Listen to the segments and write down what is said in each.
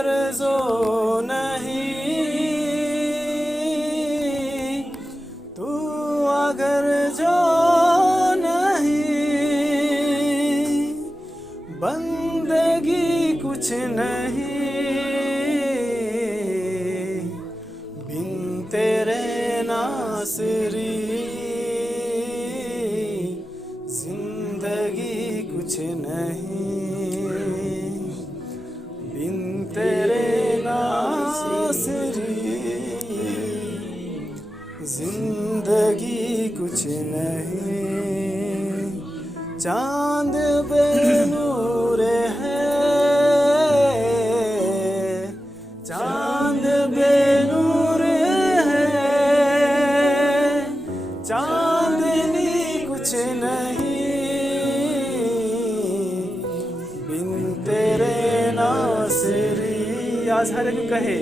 अगर जो नहीं, तू अगर जो नहीं, बंदगी कुछ नहीं, बिन तेरे नासरी जिंदगी कुछ नहीं, बिन तेरे नासरी जिंदगी कुछ नहीं। चांद बेनूर है, चांद बेनूर है, चांदनी कुछ नहीं, बिन तेरे नासरी। आज हर एक कहे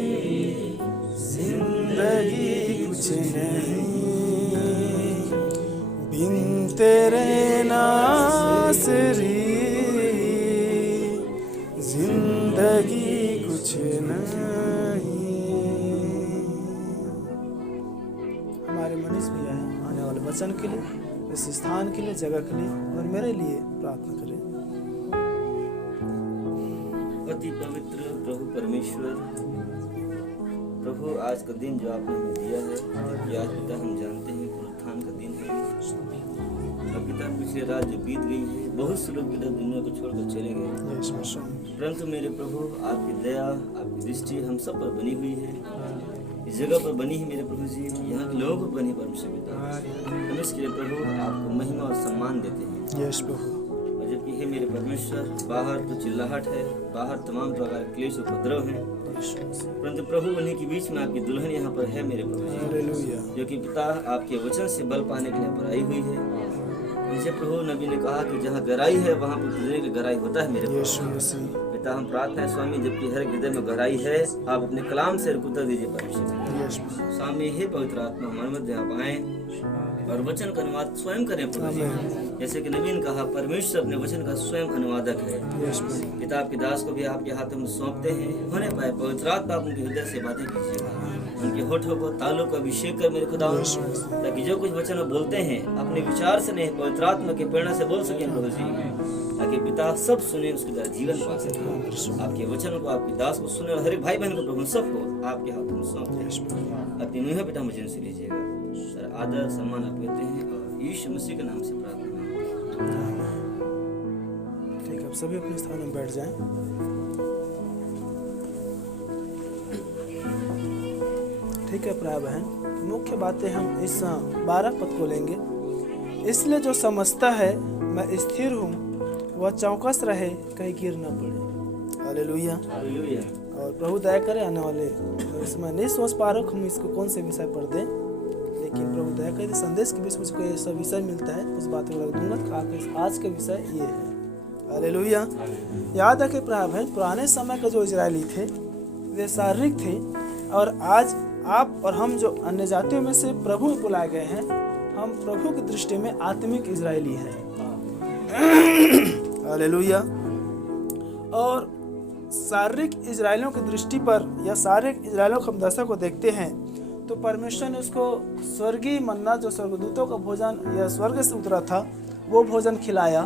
जिंदगी कुछ नहीं, बिन तेरे नासरी जिंदगी कुछ नहीं। हमारे मनीष भैया हैं आने वाले वचन के लिए, इस स्थान के लिए, जगह के लिए और मेरे लिए प्रार्थना करें। अति पवित्र प्रभु परमेश्वर, प्रभु आज का दिन जो आपने हमें दिया है, कि आज पिता हम जानते हैं पुनरुत्थान का दिन है। और पिता पिछले रात जो बीत गई है, बहुत से लोग पिता दुनिया को छोड़कर चले गए, परंतु मेरे प्रभु आपकी दया, आपकी दृष्टि हम सब पर बनी हुई है। इस जगह पर बनी है मेरे प्रभु जी, यहाँ के लोगों पर बनी परमेश्वर पिता। हम इसके लिए प्रभु आपको महिमा और सम्मान देते हैं। यस प्रभु। और जबकि है मेरे परमेश्वर, बाहर तो चिल्लाहट है, बाहर तमाम प्रकार के क्लेश उपद्रव हैं, परंतु प्रभु उन्हीं के बीच में आपकी दुल्हन यहाँ पर है मेरे प्रभु जी, जो कि पिता आपके वचन से बल पाने के लिए पर आई हुई है। जैसे प्रभु नबी ने कहा कि जहाँ गहराई है वहाँ पर गुजरने की गहराई होता है मेरे प्रभु। पिता हम प्रार्थना है स्वामी, जबकि हर हृदय में गहराई है, आप अपने कलाम से उतर दीजिए परमेश्वर। स्वामी हे पवित्र आत्मा हमारे मध्य आप आए और वचन का अनुवाद स्वयं करें प्रभु जी। जैसे कि नबी ने कहा परमेश्वर अपने वचन का स्वयं अनुवादक है। पिता आपके दास को भी आपके हाथों में सौंपते हैं, होने पाए पवित्र आत्मा आप उनके हृदय से बातें कीजिएगा, उनके होठों को तालों का अभिषेक कर मेरे खुदा, ताकि जो कुछ वचन बोलते हैं अपने विचार से नहीं, पवित्र आत्मा के प्रेरणा से बोल सकें प्रभु जी, ताकि पिता सब सुने, उसके द्वारा जीवन पा सके। आपके वचन को, आपके दास को सुने और हर एक भाई बहन को प्रभु सबको आपके हाथों में सौंपते हैं। अपनी नुहा पिता वचन से लीजिएगा, सर आदर सम्मान आप देते हैं और यीशु मसीह के नाम से प्रार्थना। ठीक है, अब सभी अपने स्थान में बैठ जाएं। ठीक है प्राय बहन, मुख्य बातें हम इस 12 पद को लेंगे। इसलिए जो समझता है मैं स्थिर हूँ, वह चौकस रहे, कहीं गिर न पड़े। हालेलुया। और प्रभु दया करे, आने वाले इसमें नहीं सोच पा रहा हम इसको कौन से विषय पर दें, लेकिन प्रभु दया करे संदेश के बीच मुझको ऐसा विषय मिलता है, उस बात को रख दूंगा। आज का विषय ये है। हालेलुया। याद रखें प्राय बहन, पुराने समय के जो इजरायली थे वे शारीरिक थे, और आज आप और हम जो अन्य जातियों में से प्रभु में बुलाए गए हैं, हम प्रभु की दृष्टि में आत्मिक इजरायली हैं। हालेलुया। और शारीरिक इजरायलियों की दृष्टि पर या शारीरिक इजरायलियों के दशा को देखते हैं तो परमेश्वर ने उसको स्वर्गीय मन्ना, जो स्वर्गदूतों का भोजन या स्वर्ग से उतरा था, वो भोजन खिलाया।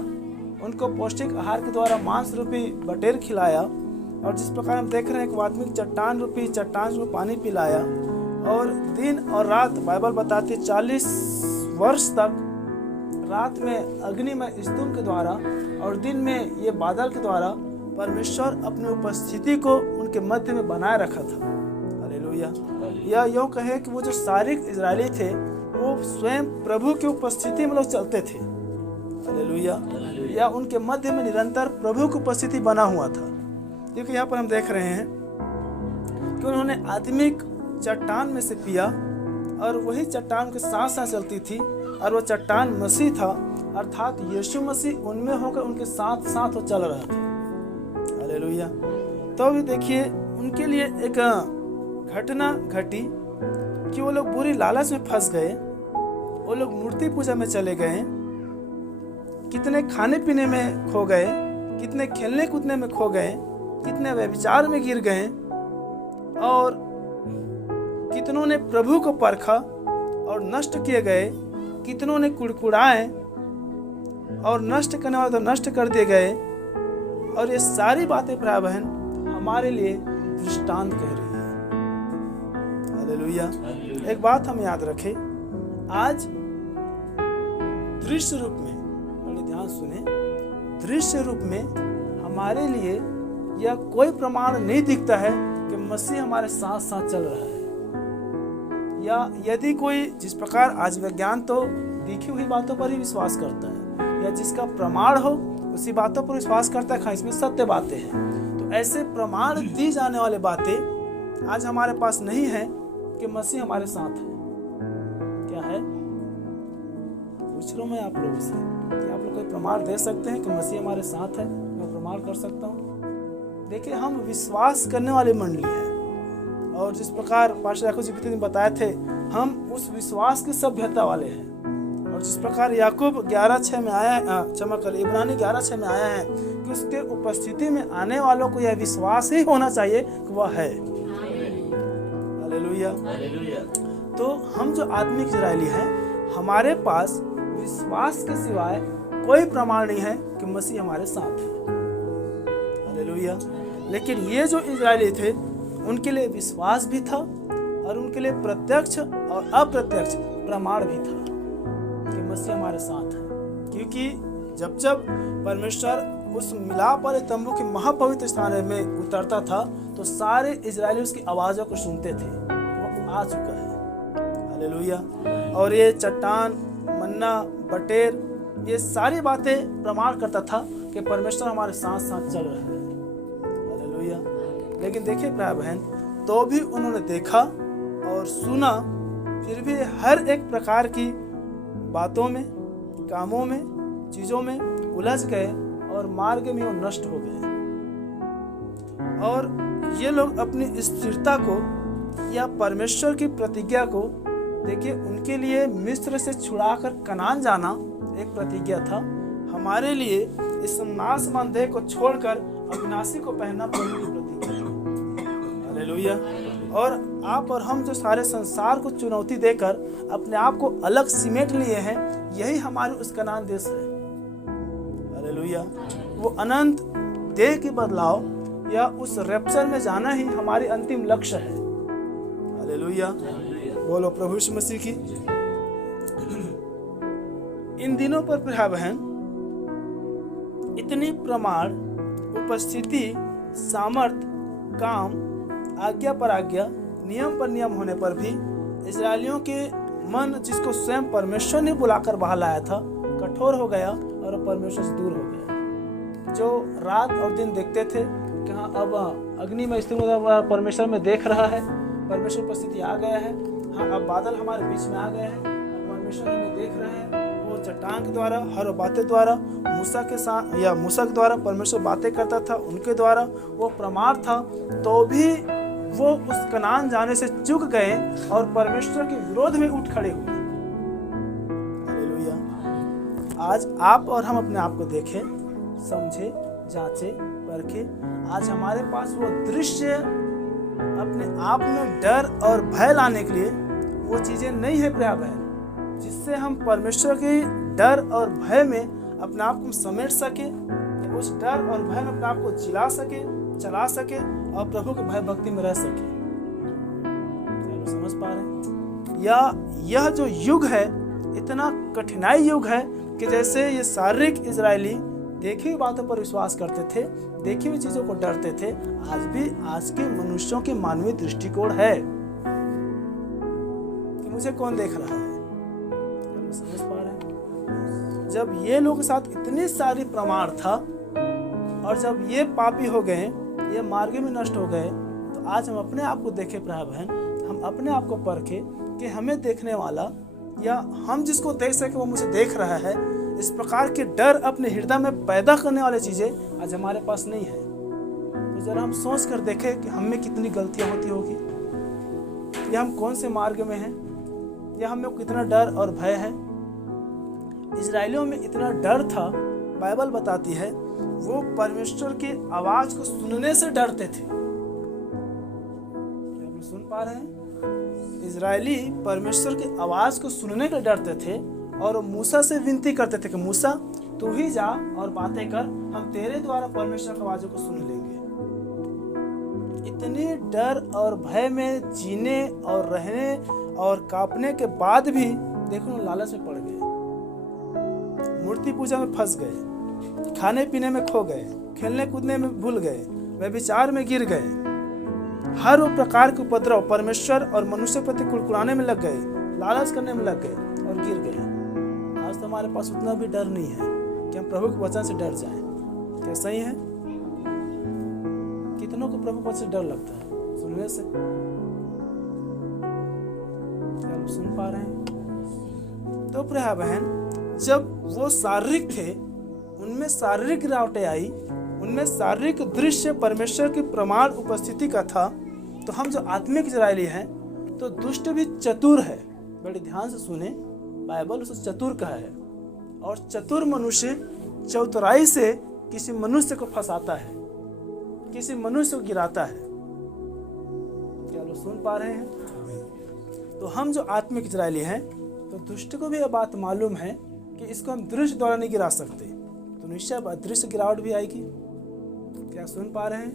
उनको पौष्टिक आहार के द्वारा मांस रूपी बटेर खिलाया, और जिस प्रकार हम देख रहे हैं एक आदमी चट्टान रूपी पानी पिलाया, और दिन और रात बाइबल बताती 40 वर्ष तक रात में अग्नि में स्तूप के द्वारा और दिन में ये बादल के द्वारा परमेश्वर अपनी उपस्थिति को उनके मध्य में बनाए रखा था। हालेलुया। या यूँ कहे कि वो जो शारीरिक इजरायली थे वो स्वयं प्रभु की उपस्थिति में लोग चलते थे। हालेलुया। या उनके मध्य में निरंतर प्रभु की उपस्थिति बना हुआ था, क्योंकि यहाँ पर हम देख रहे हैं कि उन्होंने आत्मिक चट्टान में से पिया, और वही चट्टान के साथ साथ चलती थी, और वो चट्टान मसीह था, अर्थात यीशु मसीह उनमें होकर उनके साथ साथ वो चल रहा था। हालेलुया। तो अभी देखिए उनके लिए एक घटना घटी कि वो लोग बुरी लालच में फंस गए, वो लोग मूर्ति पूजा में चले गए, कितने खाने पीने में खो गए, कितने खेलने कूदने में खो गए, कितने व्यभिचार में गिर गए, और कितनों ने प्रभु को परखा और नष्ट किए गए, कितनों ने कुड़कुड़ाए और नष्ट करने वाले तो नष्ट कर दिए गए। और ये सारी बातें भाई बहन हमारे लिए दृष्टांत कह रही है। हालेलुया। एक बात हम याद रखें, आज दृश्य रूप में, बड़े ध्यान सुने, दृश्य रूप में हमारे लिए यह कोई प्रमाण नहीं दिखता है कि मसीह हमारे साथ साथ चल रहा है। या यदि कोई, जिस प्रकार आज विज्ञान तो दिखी हुई बातों पर ही विश्वास करता है, या जिसका प्रमाण हो उसी बातों पर विश्वास करता है, इसमें सत्य बातें हैं। तो ऐसे प्रमाण दी जाने वाले बातें आज हमारे पास नहीं है कि मसीह हमारे साथ है। क्या है? पूछ रहा हूं मैं आप लोगों से कि आप लोग कोई प्रमाण दे सकते हैं कि मसीह हमारे साथ है? मैं प्रमाण कर सकता हूँ? देखिए, हम विश्वास करने वाली मंडली है, और जिस प्रकार पास्टर याकूब जी पिता ने बताए थे, हम उस विश्वास की सभ्यता वाले हैं। और जिस प्रकार याकूब 11:6 में आया है, इब्रानी 11:6 में आया है कि उसके उपस्थिति में आने वालों को यह विश्वास ही होना चाहिए कि वह है। हालेलुया। तो हम जो आत्मिक इजरायली हैं, हमारे पास विश्वास के सिवाय कोई प्रमाण नहीं है कि मसीह हमारे साथ है। हालेलुया। लेकिन ये जो इजरायली थे, उनके लिए विश्वास भी था और उनके लिए प्रत्यक्ष और अप्रत्यक्ष प्रमाण भी था कि मसीह हमारे साथ है। क्योंकि जब जब परमेश्वर उस मिलाप वाले तंबू के महापवित्र स्थान में उतरता था, तो सारे इजरायली उसकी आवाज़ों को सुनते थे, वो आ चुका है। हालेलुया। और ये चट्टान, मन्ना, बटेर, ये सारी बातें प्रमाण करता था कि परमेश्वर हमारे साथ साथ चल रहा है। हालेलुया। लेकिन देखिए भाई बहन, तो भी उन्होंने देखा और सुना, फिर भी हर एक प्रकार की बातों में, कामों में, चीज़ों में उलझ गए और मार्ग में वो नष्ट हो गए। और ये लोग अपनी स्थिरता को या परमेश्वर की प्रतिज्ञा को, देखिए, उनके लिए मिस्र से छुड़ाकर कनान जाना एक प्रतिज्ञा था। हमारे लिए इस नाशवान देह को छोड़कर अविनाशी को पहनना प्रभु की प्रतिज्ञा है। हालेलुया। और आप और हम जो सारे संसार को चुनौती देकर अपने आप को अलग सिमेट लिए हैं, यही हमारे उस कनान देश है। हालेलुया। वो अनंत देह की बदलाव या उस रैप्चर में जाना ही हमारी अंतिम लक्ष्य है। हालेलुया। बोलो प्रभु यीशु मसीह की। इन दिनों पर भाई बहन इतनी प्रमाण, उपस्थिति, सामर्थ, काम, आज्ञा पर आज्ञा, नियम पर नियम होने पर भी इजरायलियों के मन, जिसको स्वयं परमेश्वर ने बुलाकर बाहर लाया था, कठोर हो गया और परमेश्वर से दूर हो गया। जो रात और दिन देखते थे कि हाँ, अब अग्नि में स्थिर परमेश्वर में देख रहा है, परमेश्वर उपस्थिति आ गया है, हाँ, अब बादल हमारे बीच में आ गए हैं, परमेश्वर हमें देख रहे हैं। वो चट्टान के द्वारा, हर बातें द्वारा, मूसा के साथ या मूसा के द्वारा परमेश्वर बातें करता था, उनके द्वारा वो प्रमाण था। तो भी वो उस कनान जाने से चूक गए और परमेश्वर के विरोध में उठ खड़े हुए। हालेलुया। आज आप और हम अपने आप को देखें, समझे, जांचे, परखे। आज हमारे पास वो दृश्य, अपने आप में डर और भय लाने के लिए वो चीजें नहीं है प्रिय बहन, जिससे हम परमेश्वर के डर और भय में अपने आप को समेट सके, उस डर और भय में अपने आप को जिला सके, चला सके और प्रभु के भय भक्ति में रह सके। समझ पा रहे हैं? या यह जो युग है, इतना कठिनाई युग है कि जैसे ये शारीरिक इजरायली देखी हुई बातों पर विश्वास करते थे, देखी हुई चीजों को डरते थे, आज भी आज के मनुष्यों के मानवीय दृष्टिकोण है कि मुझे कौन देख रहा है। समझ पा रहे हैं? जब ये लोग के साथ इतनी सारी प्रमाण था और जब ये पापी हो गए, ये मार्ग में नष्ट हो गए, तो आज हम अपने आप को देखे भाई बहन, हम अपने आप को परखे कि हमें देखने वाला या हम जिसको देख सके वो मुझे देख रहा है। इस प्रकार के डर अपने हृदय में पैदा करने वाली चीजें आज हमारे पास नहीं है। तो जरा हम सोच कर देखें कि हम में कितनी गलतियां होती होगी, या हम कौन से मार्ग में हैं, या हमें कितना डर और भय है। इजरायलियों में इतना डर था, बाइबल बताती है वो परमेश्वर की आवाज को सुनने से डरते थे। पा रहे हैं? इजरायली परमेश्वर की आवाज को सुनने के डरते थे और मूसा से विनती करते थे कि मूसा तू ही जा और बातें कर, हम तेरे द्वारा परमेश्वर की आवाज़ों को सुन लेंगे। इतने डर और भय में जीने और रहने और कांपने के बाद भी देखो लालच में पड़ गए, मूर्ति पूजा में फंस गए, खाने पीने में खो गए, खेलने कूदने में भूल गए, व्यभिचार में गिर गए, हर वो प्रकार के उपद्रव परमेश्वर और मनुष्य प्रति कुड़कुड़ाने में लग गए, लालच करने में लग गए और गिर गए। आज तो हमारे पास उतना भी डर नहीं है कि हम प्रभु के वचन से डर जाएं। क्या सही है? कितनों को प्रभु के वचन से डर लगता है सुनने से? क्या आप सुन पा रहे हैं? तो प्रिय बहन, जब वो शारीरिक थे, उनमें शारीरिक गिरावटें आई, उनमें शारीरिक दृश्य परमेश्वर की प्रमाण उपस्थिति का था, तो हम जो आत्मिक इजरायली हैं तो दुष्ट भी चतुर है। बड़े ध्यान से सुने, बाइबल उसे चतुर कहा है, और चतुर मनुष्य चतुराई से किसी मनुष्य को फंसाता है, किसी मनुष्य को गिराता है। क्या लोग सुन पा रहे हैं? तो हम जो आत्मिक इजरायली हैं तो दुष्ट को भी यह बात मालूम है कि इसको हम दृश्य द्वारा नहीं गिरा सकते, तो निश्चय अदृश्य गिरावट भी आएगी। क्या सुन पा रहे हैं?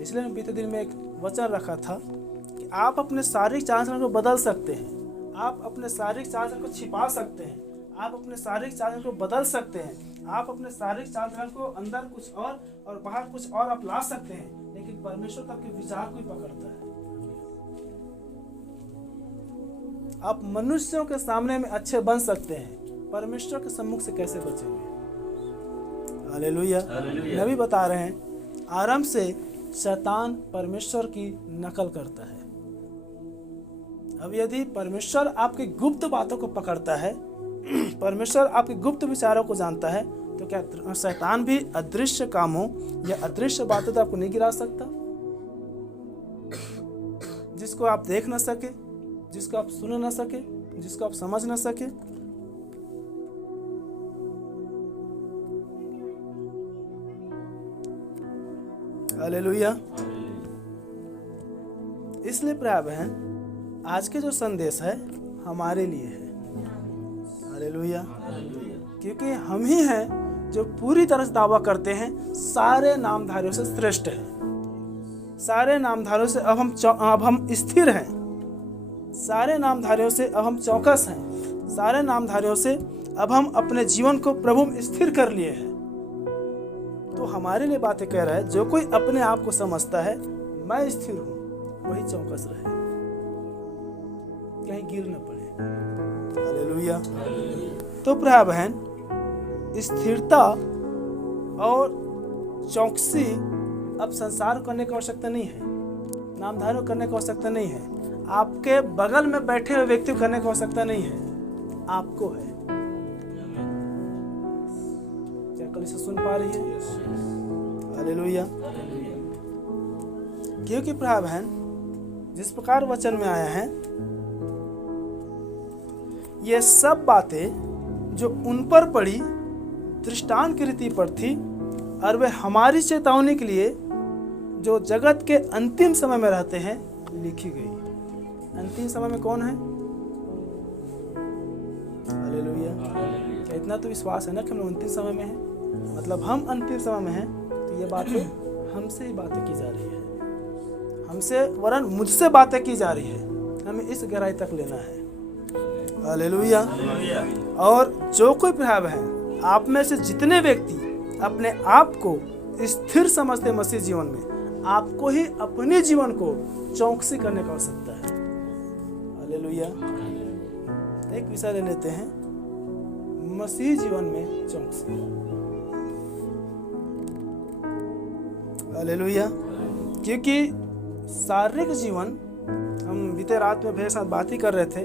इसलिए मैं बीते दिन में एक वचन रखा था कि आप अपने शारीरिक चाल चलन को बदल सकते हैं, आप अपने शारीरिक चाल चलन को छिपा सकते हैं, आप अपने शारीरिक चाल चलन को बदल सकते हैं, आप अपने शारीरिक चाल चलन को अंदर कुछ और बाहर कुछ और आप ला सकते हैं, लेकिन परमेश्वर तो आपके विचार को ही पकड़ता है। आप मनुष्यों के सामने में अच्छे बन सकते हैं, परमेश्वर के सम्मुख से कैसे बचेंगे? हालेलुया। नबी बता रहे हैं, आरंभ से शैतान परमेश्वर की नकल करता है। अब यदि परमेश्वर आपकी गुप्त बातों को पकड़ता है, परमेश्वर आपके गुप्त विचारों को जानता है, तो क्या शैतान भी अदृश्य कामों या अदृश्य बातों तो आपको नहीं गिरा सकता? जिसको आप देख न सके, जिसको आप सुन न सके, जिसको आप समझ न सके। हालेलुया। इसलिए प्रिय बहन, आज के जो संदेश है हमारे लिए है। हालेलुया। क्योंकि हम ही हैं जो पूरी तरह से दावा करते हैं सारे नामधारियों से श्रेष्ठ हैं, सारे नामधारियों से अब हम स्थिर हैं, सारे नामधारियों से अब हम चौकस हैं, सारे नामधारियों से अब हम अपने जीवन को प्रभु में स्थिर कर लिए हैं। तो हमारे लिए बातें कह रहा है, जो कोई अपने आप को समझता है मैं स्थिर हूं, वही चौकस रहे, कहीं गिर न पड़े। हालेलुया। तो प्रिय बहन, स्थिरता और चौकसी अब संसार करने की आवश्यकता नहीं है, नामधारी करने की आवश्यकता नहीं है, आपके बगल में बैठे हुए व्यक्ति को करने की आवश्यकता नहीं है, आपको है। क्या कल इसे सुन पा रही है? हालेलुया। क्योंकि प्रिय बहन, जिस प्रकार वचन में आया है, ये सब बातें जो उन पर पड़ी दृष्टांत की रीति पर थी, और वे हमारी चेतावनी के लिए जो जगत के अंतिम समय में रहते हैं लिखी गई। अंतिम समय में कौन है? हालेलुया। क्या इतना तो विश्वास है ना कि हम अंतिम समय में हैं? मतलब हम अंतिम समय में हैं, तो ये बातें हमसे ही बातें की जा रही है, हमसे वरन मुझसे बातें की जा रही है, हमें इस गहराई तक लेना है। हालेलुया। और जो कोई प्रिय बहन, आप में से जितने व्यक्ति अपने आप को स्थिर समझते मसीह जीवन में, आपको ही अपने जीवन को चौकसी करने की आवश्यकता है। हालेलुया। एक विषय ले लेते हैं, मसीह जीवन में चौकसी। हालेलुया। क्योंकि शारीरिक जीवन, हम बीते रात में भैया साथ बात ही कर रहे थे,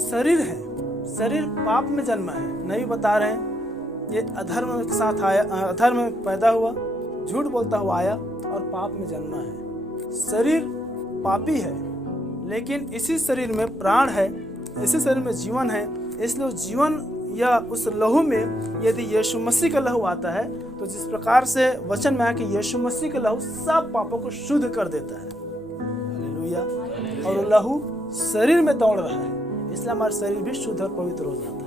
शरीर है, शरीर पाप में जन्मा है। नहीं बता रहे हैं, ये अधर्म के साथ आया, अधर्म में पैदा हुआ, झूठ बोलता हुआ आया और पाप में जन्मा है। शरीर पापी है, लेकिन इसी शरीर में प्राण है, इसी शरीर में जीवन है। इसलिए उस जीवन या उस लहू में यदि यीशु मसीह का लहू आता है, तो जिस प्रकार से वचन में है कि यीशु मसीह का लहू सब पापों को शुद्ध कर देता है। हालेलुया। और वो लहू शरीर में दौड़ रहा है, इसलिए हमारा शरीर भी शुद्ध और पवित्र हो जाता है।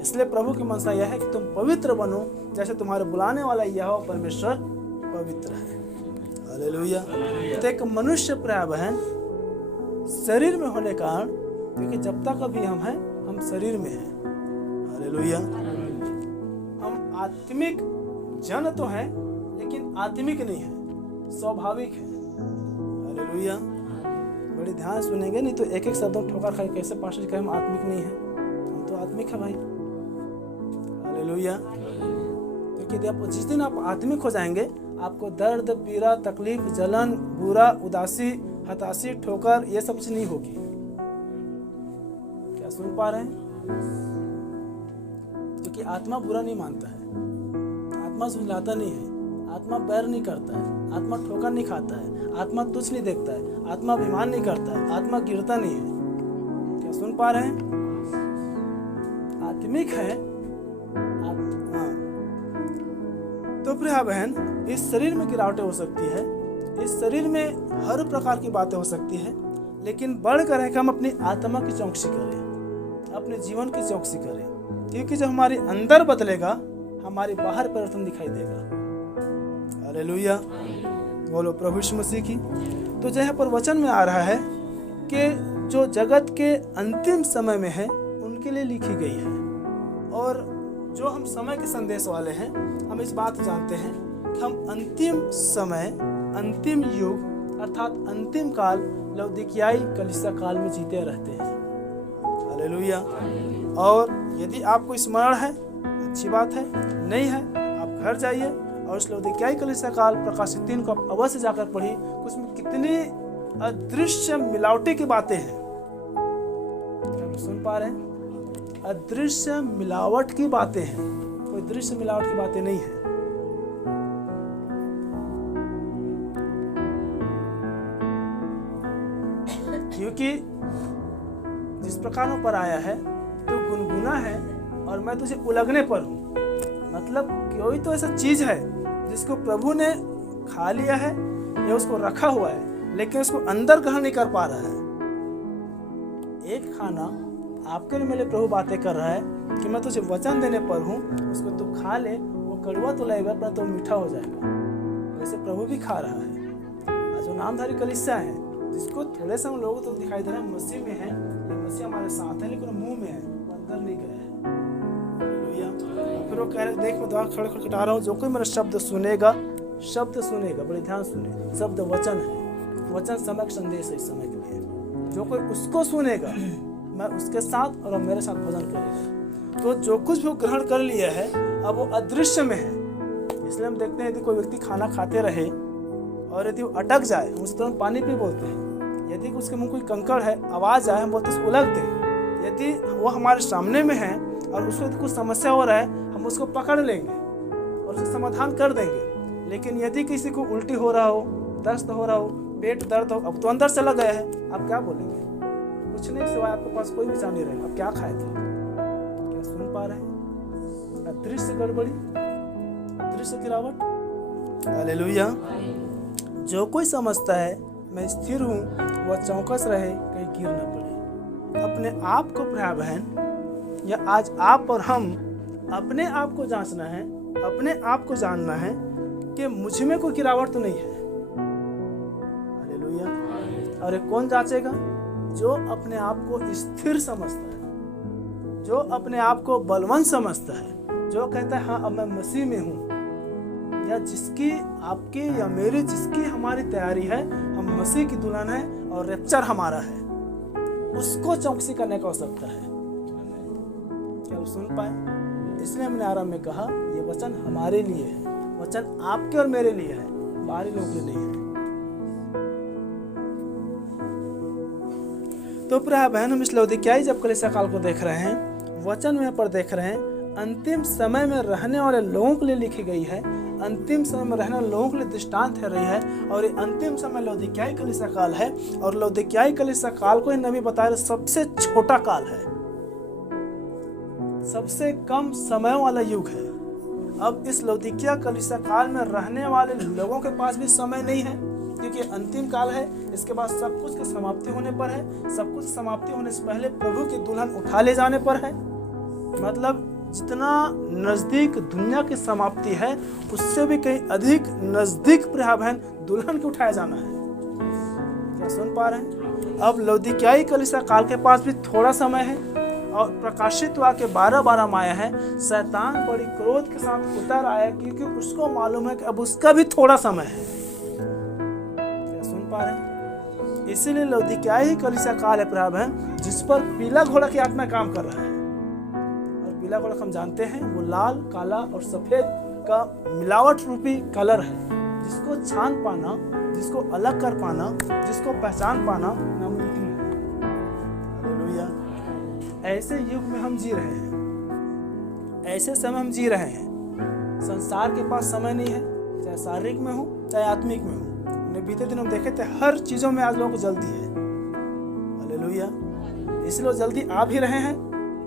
इसलिए प्रभु की मनसा यह है कि तुम पवित्र बनो जैसे तुम्हारे बुलाने वाला यहोवा परमेश्वर पवित्र है। हालेलुया। तो एक मनुष्य प्राय बहन शरीर में होने का कारण, क्योंकि जब तक अभी हम हैं हम शरीर में हैं। हालेलुया। हम आत्मिक जन तो हैं लेकिन आत्मिक नहीं है, स्वाभाविक है। हालेलुया। बड़ी ध्यान सुनेंगे, नहीं तो एक एक शब्दों ठोकर खाए कैसे पास्टर कहे हम आत्मिक नहीं है, हम तो आत्मिक है भाई। हालेलुया। क्योंकि जिस दिन आप आत्मिक हो जाएंगे आपको दर्द, पीड़ा, तकलीफ, जलन, बुरा, उदासी, हताशी, ठोकर ये सब चीज नहीं होगी। क्या सुन पा रहे हैं? क्योंकि आत्मा बुरा नहीं मानता है, आत्मा झुलाता नहीं है, आत्मा बैर नहीं करता है, आत्मा ठोकर नहीं खाता है, आत्मा तुच्छ नहीं देखता है, आत्मा अभिमान नहीं करता है, आत्मा गिरता नहीं है। क्या सुन पा रहे हैं? आत्मिक है। तो प्रिय बहन, इस शरीर में गिरावटें हो सकती है, इस शरीर में हर प्रकार की बातें हो सकती है, लेकिन बढ़कर है कि हम अपनी आत्मा की चौकसी करें, अपने जीवन की चौकसी करें, क्योंकि जब हमारे अंदर बदलेगा हमारे बाहर परिवर्तन दिखाई देगा। हालेलुया। बोलो प्रभु यीशु मसीह की। तो यहाँ पर वचन में आ रहा है कि जो जगत के अंतिम समय में है उनके लिए लिखी गई है, और जो हम समय के संदेश वाले हैं हम इस बात जानते हैं कि हम अंतिम समय, अंतिम युग अर्थात अंतिम काल लौदीकियाई कलीसिया काल में जीते रहते हैं। हालेलुया। और यदि आपको स्मरण है अच्छी बात है, नहीं है आप घर जाइए और इस लौदीकियाई कलीसिया काल प्रकाशित 3 को आप अवश्य जाकर पढ़िए। उसमें कितनी अदृश्य मिलावटी की बातें हैं। आप सुन पा रहे हैं? अदृश्य मिलावट की बातें हैं, कोई दृश्य मिलावट की बातें नहीं है। क्योंकि जिस प्रकार ऊपर आया है तो गुनगुना है और मैं तुझे उलगने पर हूँ। मतलब कोई तो ऐसा चीज है जिसको प्रभु ने खा लिया है या उसको रखा हुआ है, लेकिन उसको अंदर ग्रहण नहीं कर पा रहा है। एक खाना आपके लिए मेरे प्रभु बातें कर रहा है कि मैं तुझे वचन देने पर हूँ, उसको तू खा ले, वो कड़वा तो लगेगा पर तो मीठा हो जाएगा। वैसे प्रभु भी खा रहा है। जो नामधारी कलीसिया है, जिसको थोड़े से हम लोग तो दिखाई दे रहा है मसीह में है, ये मसीह हमारे साथ है लेकिन मुंह में है, वो अंदर नहीं गया है। फिर वो कह रहे देख मैं द्वार खटखटा रहा हूँ, जो कोई मेरा शब्द सुनेगा, बड़े ध्यान सुने, शब्द वचन है, वचन समय का संदेश है इस समय के लिए। जो कोई उसको सुनेगा मैं उसके साथ और मेरे साथ भोजन करेगा। तो जो कुछ भी ग्रहण कर लिया है अब वो अदृश्य में है। इसलिए हम देखते हैं यदि कोई व्यक्ति खाना खाते रहे और यदि वो अटक जाए हम उसे तुरंत पानी पी बोलते हैं। यदि उसके मुंह कोई कंकड़ है, आवाज आए, हम बोलते हैं उलग दें। यदि वो हमारे सामने में है और उसको यदि कुछ समस्या हो रहा है हम उसको पकड़ लेंगे और उसका समाधान कर देंगे। लेकिन यदि किसी को उल्टी हो रहा हो, दस्त हो रहा हो, पेट दर्द हो, अब तो अंदर से लग गया है, आप क्या बोलेंगे? कुछ नहीं, सिवाय आपके पास कोई विचार नहीं रहेगा। अब क्या खाए थे? क्या सुन पा रहे हैं? अदृश्य गड़बड़ी, अदृश्य गिरावट। हालेलुया। जो कोई समझता है मैं स्थिर हूँ वह चौकस रहे कहीं गिर न पड़े। अपने आप को प्रिय बहन, या आज आप और हम अपने आप को जांचना है, अपने आप को जानना है कि मुझ में कोई गिरावट तो नहीं है। हालेलुया। और कौन जांचेगा? जो अपने आप को स्थिर समझता है, जो अपने आप को बलवान समझता है, जो कहता है हाँ अब मैं मसीह में हूँ, या जिसकी आपकी या मेरी जिसकी हमारी तैयारी है, हम मसीह की दुल्हन है और रैप्चर हमारा है, उसको चौकसी करने का आवश्यकता है। क्या आप सुन पाए? इसलिए हमने आरंभ में कहा ये वचन हमारे लिए है, वचन आपके और मेरे लिए है, बाहरी लोगों के लिए नहीं है। तो प्रिय बहन, हम इस लौदीकियाई जब कलीसिया काल को देख रहे हैं, वचन में पर देख रहे हैं, अंतिम समय में रहने वाले लोगों के लिए लिखी गई है, अंतिम समय में रहने वाले लोगों के लिए दृष्टांत है रही है। और ये अंतिम समय लौदीकियाई कलीसिया काल है, और लौदीकियाई कलीसिया काल को नबी बताया सबसे छोटा काल है, सबसे कम समय वाला युग है। अब इस लौदीकिया कलीसिया काल में रहने वाले लोगों के पास भी समय नहीं है, कि क्योंकि अंतिम काल है। इसके बाद सब कुछ की समाप्ति होने पर है। सब कुछ समाप्ति होने से पहले प्रभु की दुल्हन उठा ले जाने पर है। मतलब जितना नजदीक दुनिया की समाप्ति है, उससे भी कहीं अधिक नजदीक प्रिय बहन दुल्हन को उठाया जाना है। क्या सुन पा रहे हैं? अब लौदीकियाई कलीसिया काल के पास भी थोड़ा समय है और प्रकाशित वाक्य 12:12 में आया है, शैतान बड़ी क्रोध के साथ उतर आया क्योंकि उसको मालूम है कि अब उसका भी थोड़ा समय है। क्या सुन पा रहे हैं? इसीलिए लौदीकियाई कलीसिया काल है प्रिय बहन, जिस पर पीला घोड़ा की आत्मा काम कर रहा है। और पीला घोड़ा हम जानते हैं वो लाल, काला और सफेद का मिलावट रूपी कलर है, जिसको छान पाना, जिसको अलग कर पाना, जिसको पहचान पाना नामुमकिन है। हालेलुया। ऐसे युग में हम जी रहे हैं, ऐसे समय हम जी रहे हैं। संसार के पास समय नहीं है, चाहे शारीरिक में हो चाहे आत्मिक में हो। हमने बीते दिनों देखे थे हर चीजों में आज लोगों को जल्दी है। हालेलुया। इसलिए जल्दी आ भी रहे हैं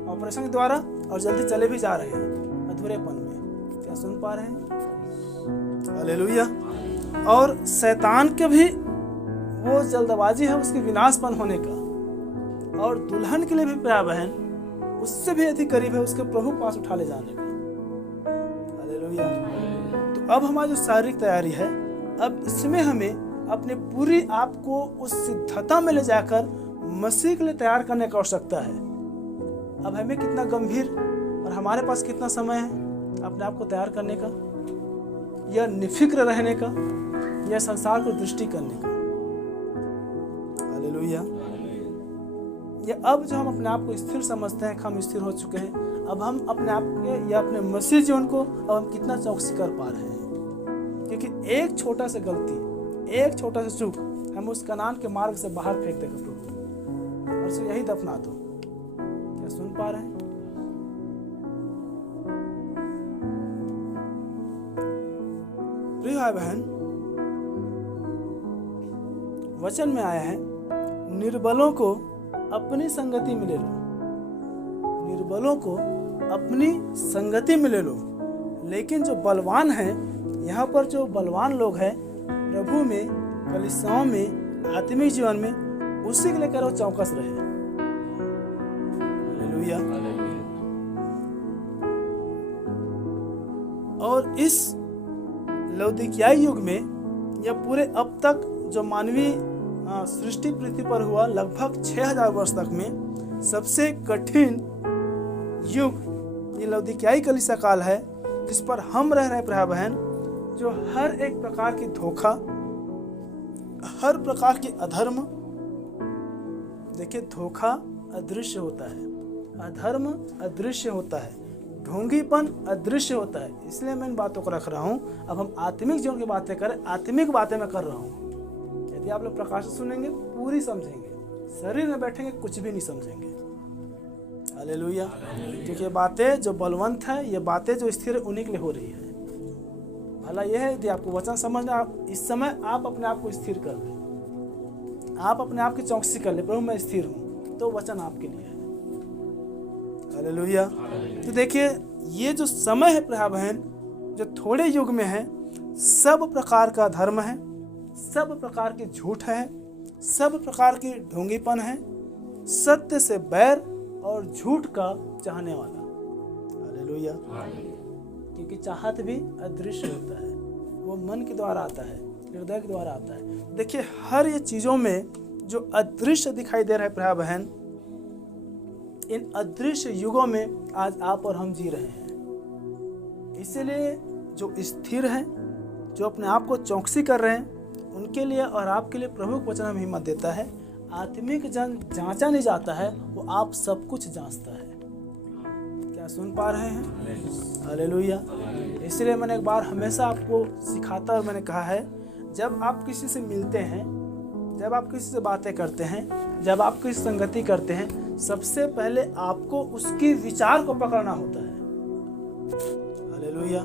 ऑपरेशन के द्वारा और जल्दी चले भी जा रहे हैं अधूरेपन में। क्या सुन पा रहे हैं? हालेलुया। और शैतान के भी वो जल्दबाजी है उसके विनाशपन होने का, और दुल्हन के लिए भी प्रिय बहन उससे भी अधिक करीब है उसके प्रभु पास उठा ले जाने का। हालेलुया। तो अब हमारी जो शारीरिक तैयारी है, अब इसमें हमें अपने पूरी आप को उस सिद्धता में ले जाकर मसीह के लिए तैयार करने की आवश्यकता है। अब हमें कितना गंभीर और हमारे पास कितना समय है अपने आप को तैयार करने का, या निफिक्र रहने का, या संसार को दृष्टि करने का। हालेलुया। या अब जो हम अपने आप को स्थिर समझते हैं, हम स्थिर हो चुके हैं, अब हम अपने आप के या अपने मसीह जीवन को अब हम कितना चौकसी कर पा रहे हैं। क्योंकि एक छोटा सा गलती, एक छोटा सा चूक हम उस कनान के मार्ग से बाहर फेंक देगा प्रभु, और उसे यही दफना दो। क्या सुन पा रहे हैं? प्रिय भाई बहन, वचन में आया है, निर्बलों को अपनी संगति में ले लो, निर्बलों को अपनी संगति में ले लो। लेकिन जो बलवान है, यहाँ पर जो बलवान लोग हैं प्रभु में, कलीसियाओं में, आत्मिक जीवन में, उसी के लिए करो चौकस रहे। हालेलुया। और इस लौदीकियाई युग में या पूरे अब तक जो मानवीय सृष्टि पृथ्वी पर हुआ लगभग 6000 वर्ष तक में सबसे कठिन युग ये लौदीकियाई कलीसिया काल है, जिस पर हम रह रहे हैं प्रिय बहन। जो हर एक प्रकार की धोखा, हर प्रकार की अधर्म, देखिए धोखा अदृश्य होता है, अधर्म अदृश्य होता है, ढोंगीपन अदृश्य होता है। इसलिए मैं इन बातों को रख रहा हूँ। अब हम आत्मिक जीवन की बातें करें, आत्मिक बातें मैं कर रहा हूँ। यदि आप लोग प्रकाश सुनेंगे पूरी समझेंगे, शरीर में बैठेंगे कुछ भी नहीं समझेंगे। हालेलुया। क्योंकि ये बातें जो बलवंत है, ये बातें जो स्थिर है, उन्हीं के लिए हो रही है। भला यह है यदि आपको वचन समझना, इस समय आप अपने आप को स्थिर कर लें, आप अपने आप की चौकसी कर ले, प्रभु मैं स्थिर हूँ, तो वचन आपके लिए है। हालेलुया। तो देखिए ये जो समय है प्रिय बहन, जो थोड़े युग में है, सब प्रकार का धर्म है, सब प्रकार की झूठ है, सब प्रकार की ढोंगीपन है, सत्य से बैर और झूठ का चाहने वाला। हालेलुया। क्योंकि चाहत भी अदृश्य होता है, वो मन के द्वारा आता है, हृदय के द्वारा आता है। देखिए हर ये चीजों में जो अदृश्य दिखाई दे रहा है प्रिय बहन, इन अदृश्य युगों में आज आप और हम जी रहे हैं। इसलिए जो स्थिर हैं, जो अपने आप को चौकसी कर रहे हैं, उनके लिए और आपके लिए प्रभु का वचन हमें हिम्मत देता है। आत्मिक जन जांचा नहीं जाता है, वो आप सब कुछ जांचता है। क्या सुन पा रहे हैं? हालेलुया। इसलिए मैंने एक बार हमेशा आपको सिखाता और मैंने कहा है, जब आप किसी से मिलते हैं, जब आप किसी से बातें करते हैं, जब आप किसी संगति करते हैं, सबसे पहले आपको उसके विचार को पकड़ना होता है। हालेलुया।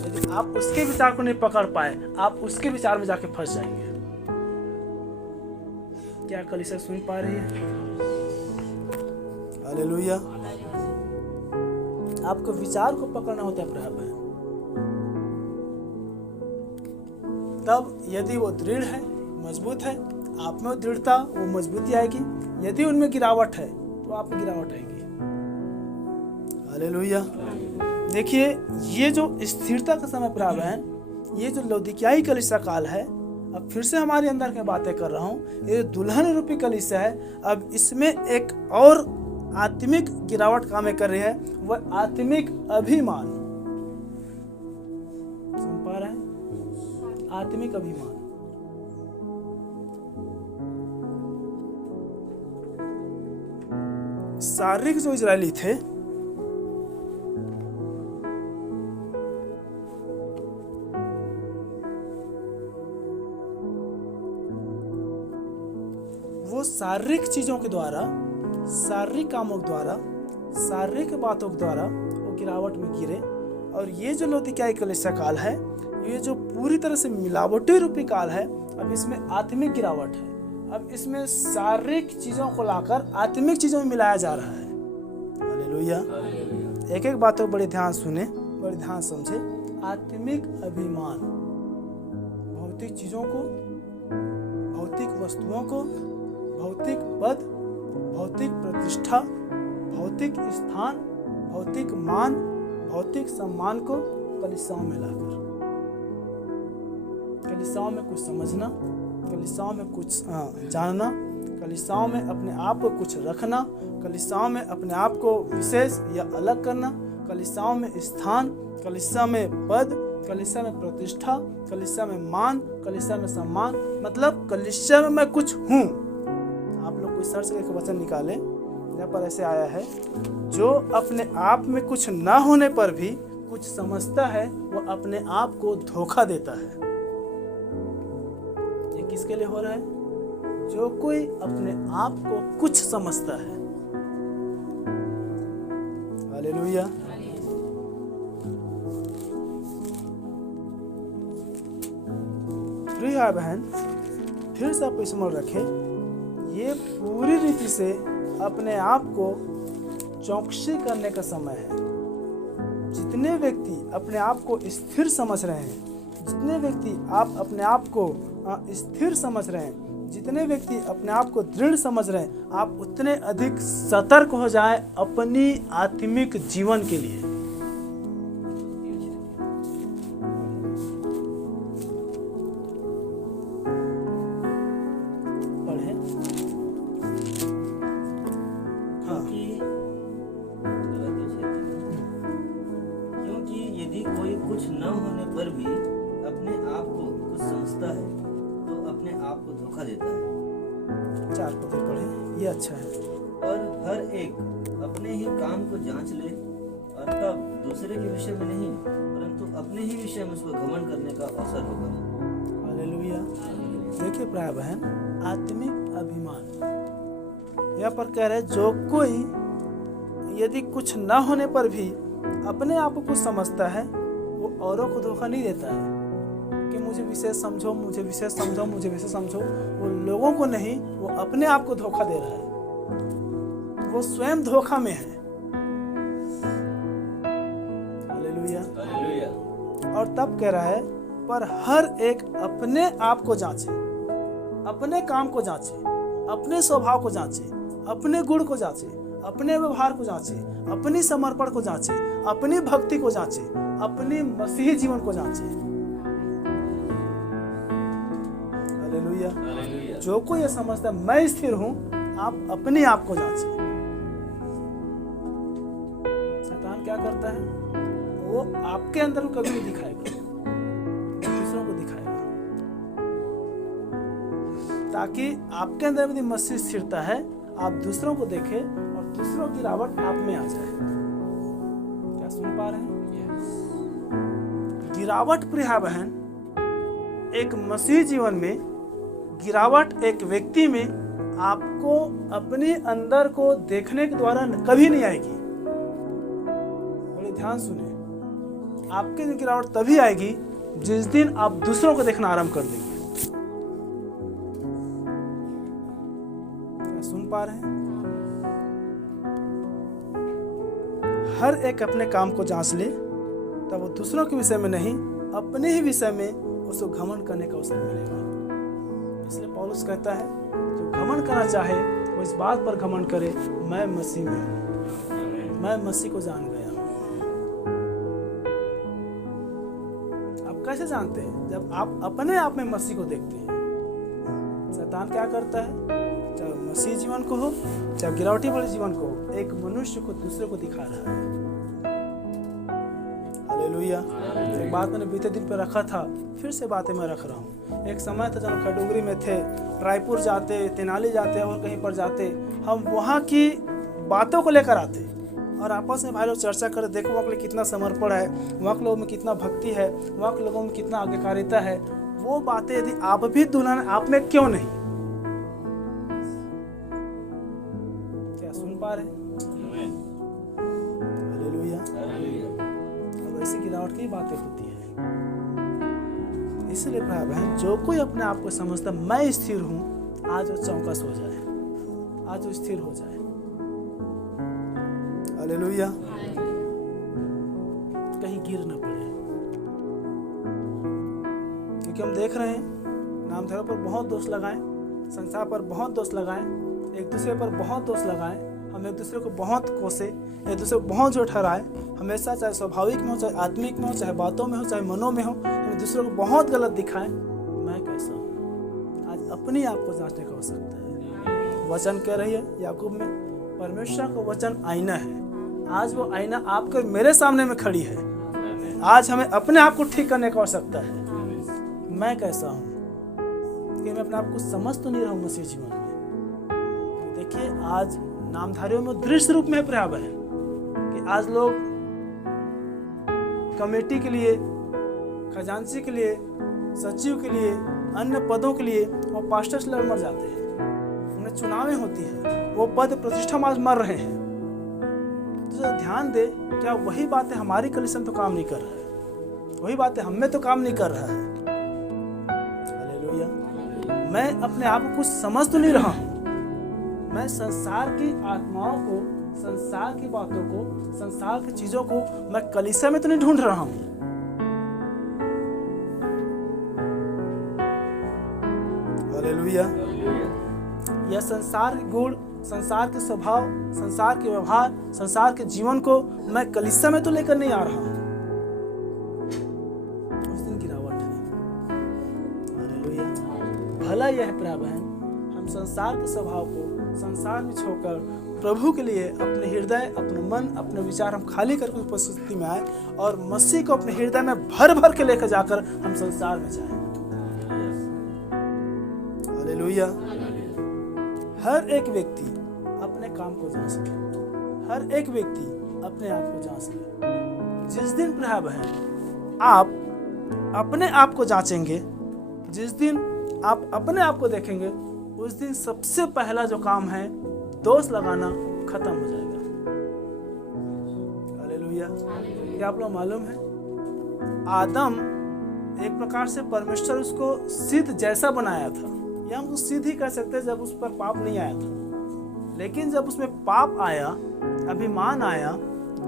यदि आप उसके विचार को नहीं पकड़ पाए, आप उसके विचार में जाके फंस जाएंगे। क्या कलीसिया सुन पा रही है? हालेलुया। आपको विचार को पकड़ना होता है प्रिय बहन। तब यदि वो दृढ़ है, मजबूत है, आप में वो दृढ़ता, वो मजबूती आएगी। यदि उनमें गिरावट है तो आप में गिरावट आएगी। हालेलुया। देखिए, ये जो स्थिरता का समय प्राप्त है, ये जो लौदीकियाई कलीसिया काल है, अब फिर से हमारे अंदर की बातें कर रहा हूँ, ये दुल्हन रूपी कलीसिया है। अब इसमें एक और आत्मिक गिरावट काम कर रही है, वह आत्मिक अभिमान। सुन पा रहे हैं? आत्मिक अभिमान। शारीरिक जो इजरायली थे, वो शारीरिक चीजों के द्वारा, शारीरिक कामों के द्वारा, शारीरिक बातों के द्वारा वो गिरावट में गिरे। और ये जो लौदीकियाई कलीसिया काल है, ये जो पूरी तरह से मिलावटी रूपी काल है, अब इसमें आत्मिक गिरावट है। अब इसमें शारीरिक चीजों को लाकर आत्मिक चीजों में मिलाया जा रहा है। हालेलुया। एक एक बातों को बड़े ध्यान सुने, बड़े ध्यान समझे। आत्मिक अभिमान, भौतिक चीजों को, भौतिक वस्तुओं को, भौतिक पद, भौतिक प्रतिष्ठा, भौतिक स्थान, भौतिक मान, भौतिक सम्मान को कलीसियाओं में लाकर, कलीसियाओं में कुछ समझना, कलीसियाओं में कुछ जानना, कलीसियाओं में अपने आप को कुछ रखना, कलीसियाओं में अपने आप को विशेष या अलग करना, कलीसियाओं में स्थान, कलीसिया में पद, कलीसिया में प्रतिष्ठा, कलीसिया में मान, कलीसिया में सम्मान, मतलब कलीसिया में मैं कुछ हूँ। आप लोग कोई सर्च करके वचन निकाले, यहाँ पर ऐसे आया है, जो अपने आप में कुछ ना होने पर भी कुछ समझता है, वो अपने आप को धोखा देता है। ये किसके लिए हो रहा है? जो कोई अपने आप को कुछ समझता है। हालेलुया। प्रिय भाई बहन, फिर से आप स्मरण रखें, ये पूरी रीति से अपने आप को चौकसी करने का समय है। जितने व्यक्ति अपने आप को स्थिर समझ रहे हैं, जितने व्यक्ति आप अपने आप को स्थिर समझ रहे हैं, जितने व्यक्ति अपने आप को दृढ़ समझ रहे हैं, आप उतने अधिक सतर्क हो जाए अपनी आत्मिक जीवन के लिए। अच्छा है। और हर एक अपने ही काम को जांच ले, और तब दूसरे के विषय में नहीं परंतु अपने ही विषय में उसको घमंड करने का अवसर होगा। हालेलुया। देखिए प्राय बहन, आत्मिक अभिमान यहाँ पर कह रहे, जो कोई यदि कुछ न होने पर भी अपने आप को कुछ समझता है, वो औरों को धोखा नहीं देता है कि मुझे विशेष समझो, मुझे विशेष समझो, मुझे विशेष समझो। वो लोगों को नहीं, वो अपने आप को धोखा दे रहा है। वो स्वयं धोखा में है। हालेलुया। और तब कह रहा है, पर हर एक अपने आप को जांचे, अपने काम को जांचे, अपने स्वभाव को जांचे, अपने गुण को जांचे, अपने व्यवहार को जांचे, अपनी समर्पण को जांचे, अपनी भक्ति को जांचे, अपनी मसीही जीवन को जांचे। हालेलुया। जो कोई ये समझता है मैं स्थिर हूं, आप अपने आप को जांचे। शैतान क्या करता है? वो आपके अंदर कभी नहीं दिखाएगा, दूसरों को दिखाएगा, ताकि आपके अंदर यदि मसीह स्थिरता है, आप दूसरों को देखें और दूसरों की गिरावट आप में आ जाए। क्या सुन पा रहे हैं? गिरावट प्रिय बहन, एक मसीह जीवन में गिरावट एक व्यक्ति में आपको अपने अंदर को देखने के द्वारा कभी नहीं आएगी। बड़े ध्यान सुने, आपके दिन गिरावट तभी आएगी जिस दिन आप दूसरों को देखना आरंभ कर देंगे। क्या सुन पा रहे हैं? हर एक अपने काम को जांच ले, तब वो दूसरों के विषय में नहीं, अपने ही विषय में उसको घमंड करने का अवसर मिलेगा। इसलिए पौलुस कहता है जो घमंड करना चाहे वो इस बात पर घमंड करे, मैं मसीह में हूँ, मैं मसीह को जान गया हूँ। आप कैसे जानते हैं? जब आप अपने आप में मसीह को देखते हैं। शैतान क्या करता है? चाहे मसीह जीवन को हो, चाहे गिरावटी वाले जीवन को हो, एक मनुष्य को दूसरे को दिखा रहा है। हालेलुया। एक बात मैंने बीते दिन पे रखा था, फिर से बातें मैं रख रहा हूँ। एक समय था जब हम खडूंगरी में थे, रायपुर जाते, तेनाली जाते और कहीं पर जाते, हम वहाँ की बातों को लेकर आते और आपस में भाई लोग चर्चा करते, देखो वहाँ के लिए कितना समर्पण है, वहाँ के लोगों में कितना भक्ति है, वहाँ के लोगों में कितना आज्ञाकारिता है। वो बातें यदि आप भी दुल्हन आप में क्यों नहीं? क्या सुन पा रहे? हालेलुया। और ऐसी गिरावट की बातें होती है। इसलिए भाई बहन, जो कोई अपने आप को समझता मैं स्थिर हूं, आज वो चौकस हो जाए, आज वो स्थिर हो जाए। हालेलुया। कहीं गिर न पड़े, क्योंकि हम देख रहे हैं नामधारियों पर बहुत दोष लगाएं, संसार पर बहुत दोष लगाएं, एक दूसरे पर बहुत दोष लगाएं, हम एक दूसरे को बहुत कोसे, एक दूसरे को बहुत जो ठहराए, हमेशा चाहे स्वाभाविक में हो, चाहे आत्मिक में हो, चाहे बातों में हो, चाहे मनों में हो, हम एक दूसरे को बहुत गलत दिखाएं। मैं कैसा हूँ? आज अपने आप को जांचने का हो सकता है। वचन कह रही है याकूब में, परमेश्वर का वचन आईना है। आज वो आईना आपके और मेरे सामने में खड़ी है। आज हमें अपने आप को ठीक करने का आवश्यकता है। मैं कैसा हूँ कि मैं अपने आप को समझ तो नहीं रहा हूँ मसीह जीवन में। देखिए आज नामधारियों में दृश्य रूप में प्रभाव है कि आज लोग कमेटी के लिए, खजांची के लिए, सचिव के लिए, अन्य पदों के लिए वो पास्टर से लड़ मर जाते हैं। उन्हें चुनावें होती है, वो पद प्रतिष्ठा में आज मर रहे हैं। तो ध्यान दे, क्या वही बातें हमारी कलीसिया में तो काम नहीं कर रहा है? वही बातें हम में तो काम नहीं कर रहा है। मैं अपने आप को कुछ समझ तो नहीं रहा हूँ। मैं संसार की आत्माओं को, संसार की बातों को, संसार की चीजों को मैं कलीसिया में तो नहीं ढूंढ रहा हूँ। हालेलुया। यह संसार के गुण, संसार के स्वभाव, संसार के व्यवहार, संसार के जीवन को मैं कलीसिया में तो लेकर नहीं आ रहा हूँ। उस दिन गिरावट है। हालेलुया। भला यह प्रिय बहन, हम संसार के स्वभाव को संसार में छोड़कर प्रभु के लिए अपने हृदय, अपने मन, अपने विचार हम खाली करके उपस्थिति में आए और मसीह को अपने हृदय में भर भर के लेकर जाकर हम संसार में जाएं। हालेलुया। हर एक व्यक्ति अपने काम को जांच ले, हर एक व्यक्ति अपने आप को जांच ले। जिस दिन प्रिय बहन आप अपने आप को जांचेंगे, जिस दिन आप अपने आप को देखेंगे, उस दिन सबसे पहला जो काम है दोष लगाना खत्म हो जाएगा। हालेलुया। क्या आप लोग मालूम है, आदम एक प्रकार से परमेश्वर उसको सिद्ध जैसा बनाया था, या हम उसको सिद्ध ही कह सकते हैं जब उस पर पाप नहीं आया था। लेकिन जब उसमें पाप आया, अभिमान आया,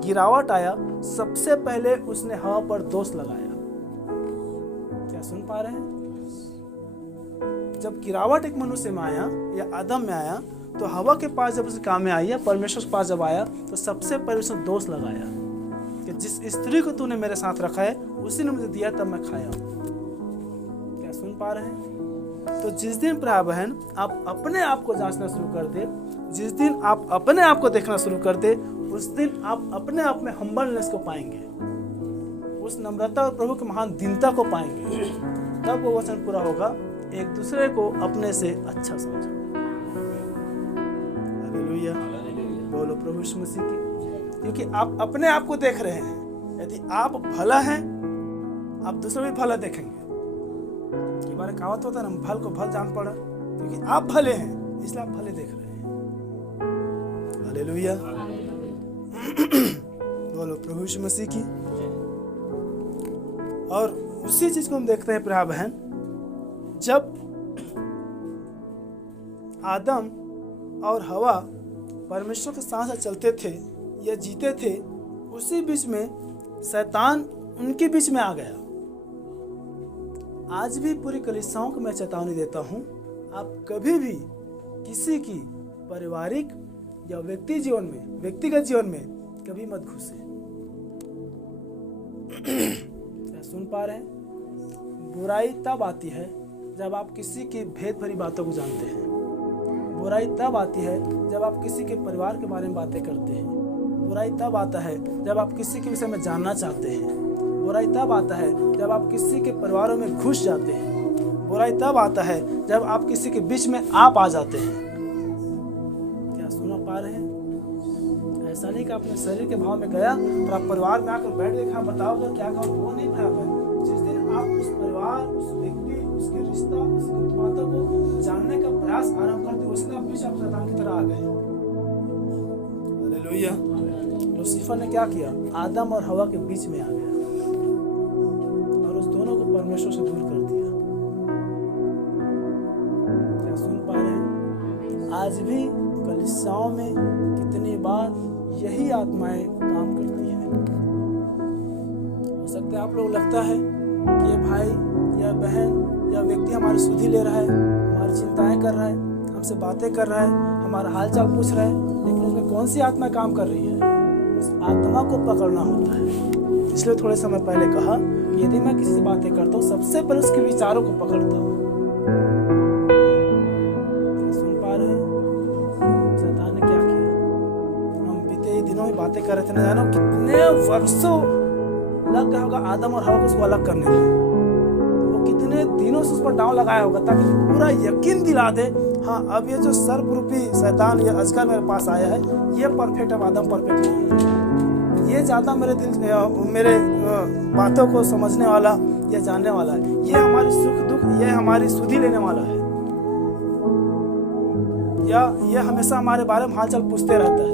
गिरावट आया, सबसे पहले उसने हवा पर दोष लगाया। क्या सुन पा रहे हैं? जब गिरावट एक मनुष्य में आया या आदम में आया, तो हवा के पास जब उसे काम में आई या परमेश्वर के पास जब आया, तो सबसे पहले उसने दोष लगाया कि जिस स्त्री को तूने मेरे साथ रखा है उसी ने मुझे दिया, तब मैं खाया। क्या सुन पा रहे हैं? तो जिस दिन प्रिय बहन आप अपने आप को जांचना शुरू कर दे, जिस दिन आप अपने आप को देखना शुरू कर दे, उस दिन आप अपने आप में हम्बलनेस को पाएंगे, उस नम्रता और प्रभु की महान दीनता को पाएंगे। तब वो वचन पूरा होगा, एक दूसरे को अपने से अच्छा समझो। हालेलुया। बोलो प्रभु यीशु मसीह की। क्योंकि आप अपने आप को देख रहे हैं। यदि आप भला हैं, आप दूसरे भी भला देखेंगे। कई बार कहावत होता है ना, भल को भल जान पड़ा, क्योंकि आप भले हैं इसलिए आप भले देख रहे हैं। हालेलुया। बोलो प्रभु यीशु मसीह की। और उसी चीज को हम देखते हैं प्रिय बहन, जब आदम और हवा परमेश्वर के साथ चलते थे या जीते थे, उसी बीच में शैतान उनके बीच में आ गया। आज भी पूरी कलीसियाओं को मैं चेतावनी देता हूँ, आप कभी भी किसी की पारिवारिक या व्यक्तिगत जीवन में कभी मत घुसे। क्या सुन पा रहे हैं? बुराई तब आती है जब आप किसी की भेद भरी बातों को जानते हैं। बुराई तब आती है जब आप किसी के परिवार के बारे में बातें करते हैं। बुराई तब आता है जब आप किसी के विषय में जानना चाहते हैं। बुराई तब आता है जब आप किसी के परिवारों में घुस जाते हैं। बुराई तब आता है जब आप किसी के बीच में आप आ जाते हैं। क्या सुना पा रहे हैं? ऐसा नहीं कि अपने शरीर के भाव में गया और आप परिवार में आकर बैठ के हाँ बताओ तो क्या कहो, वो नहीं बराबर है। जिस दिन आप उस परिवार, उस व्यक्ति, उसके रिश्ता, उसकी बातों को जानने का प्रयास आरंभ करते, उसी दिन आप बीच आप शैतान की तरह आ गए। हालेलुया। लूसीफर ने क्या किया? आदम और हवा के बीच में आ गया और उस दोनों को परमेश्वर से दूर कर दिया। क्या सुन पा रहे हैं? आज भी कलीसियाओं में कितनी बार यही आत्माएं काम करती हैं। हो सकता है आप लोग लगता है कि ये भाई या बहन या व्यक्ति हमारी सुधि ले रहा है, हमारी चिंताएं कर रहा है, हमसे बातें कर रहा है, हमारा हालचाल पूछ रहा है, लेकिन उसमें कौन सी आत्मा काम कर रही है? उस आत्मा को पकड़ना होता है। इसलिए थोड़े समय पहले कहा कि यदि मैं किसी से बातें करता हूँ, सबसे पहले उसके विचारों को पकड़ता हूँ। सुन पा रहे हैं? शैतान ने क्या किया? हम बीते दिनों में बातें कर रहे थे, न जानो कितने वर्षों लग गया होगा आदम और हवा को उसको अलग करने में। वो कितने दिनों से उस पर दांव लगाया होगा ताकि पूरा यकीन दिला दे, हाँ अब ये जो सर्परूपी शैतान या अजगर मेरे पास आया है ये परफेक्ट है, आदम परफेक्ट नहीं है। ये ज़्यादा मेरे बातों को समझने वाला या जानने वाला है। ये हमारी सुख दुख, ये हमारी सुधि लेने वाला है, या ये हमेशा हमारे बारे में हालचाल पूछते रहता है।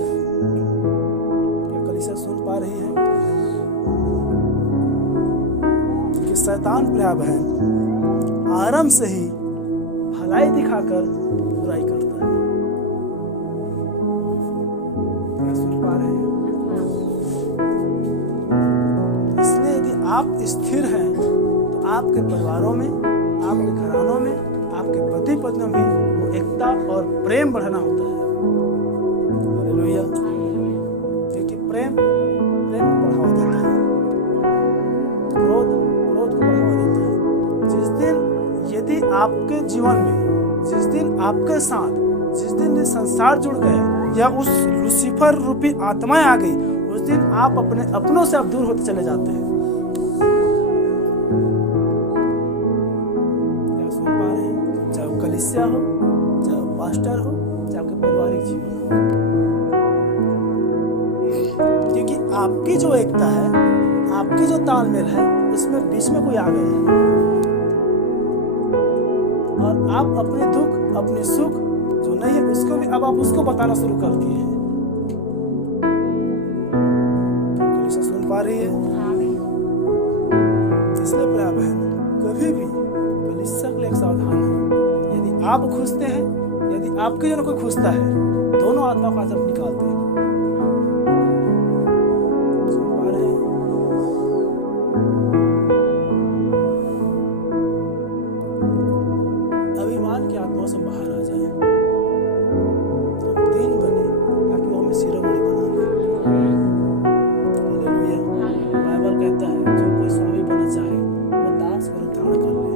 क्या कलीसिया सुन पा रही है कि शैतान प्रिय बहन आरंभ से ही भलाई दिखाकर बुराई करता है। क्या सुन पा रहे हैं? इसलिए यदि आप स्थिर हैं तो आपके परिवारों में, आपके घरानों में, आपके पति पत्नियों में वो एकता और प्रेम बढ़ाना होता है। हालेलुया। क्योंकि प्रेम को बढ़ावा देता है, क्रोध को बढ़ावा देता है। जिस दिन यदि आपके जीवन में, जिस दिन आपके साथ, जिस दिन ये संसार जुड़ गया या उस लूसीफर रूपी आत्माएं आ गई, उस दिन आप अपने अपनों से आप दूर होते चले जाते हैं। क्या सुन पा रहे हैं? चाहे वो कलीसिया हो, चाहे वो पास्टर हो, चाहे आपके पारिवारिक जीवन हो, क्योंकि आपकी जो एकता है, आपकी जो तालमेल है, उसमें बीच में कोई आ गया है और आप अपने दुख, अपने सुख जो नहीं है उसको भी अब आप उसको बताना शुरू कर दिए हैं। कलीसिया सुन पा रही है? इसलिए प्रिय बहन, कभी भी कलीसिया के लिए एक सावधान है। यदि आप खुशते हैं, यदि आपके जन कोई खुशता है, दोनों आत्मा को आज आप निकालते हैं। सुन पा रहे हैं? अभिमान की आत्मा से बाहर आ जाए, हम दीन बने ताकि वो हमें शिरोमणि बना ले। हालेलुया। बाइबल कहता है जो कोई स्वामी बनना चाहे वो दास का रूप धारण कर ले।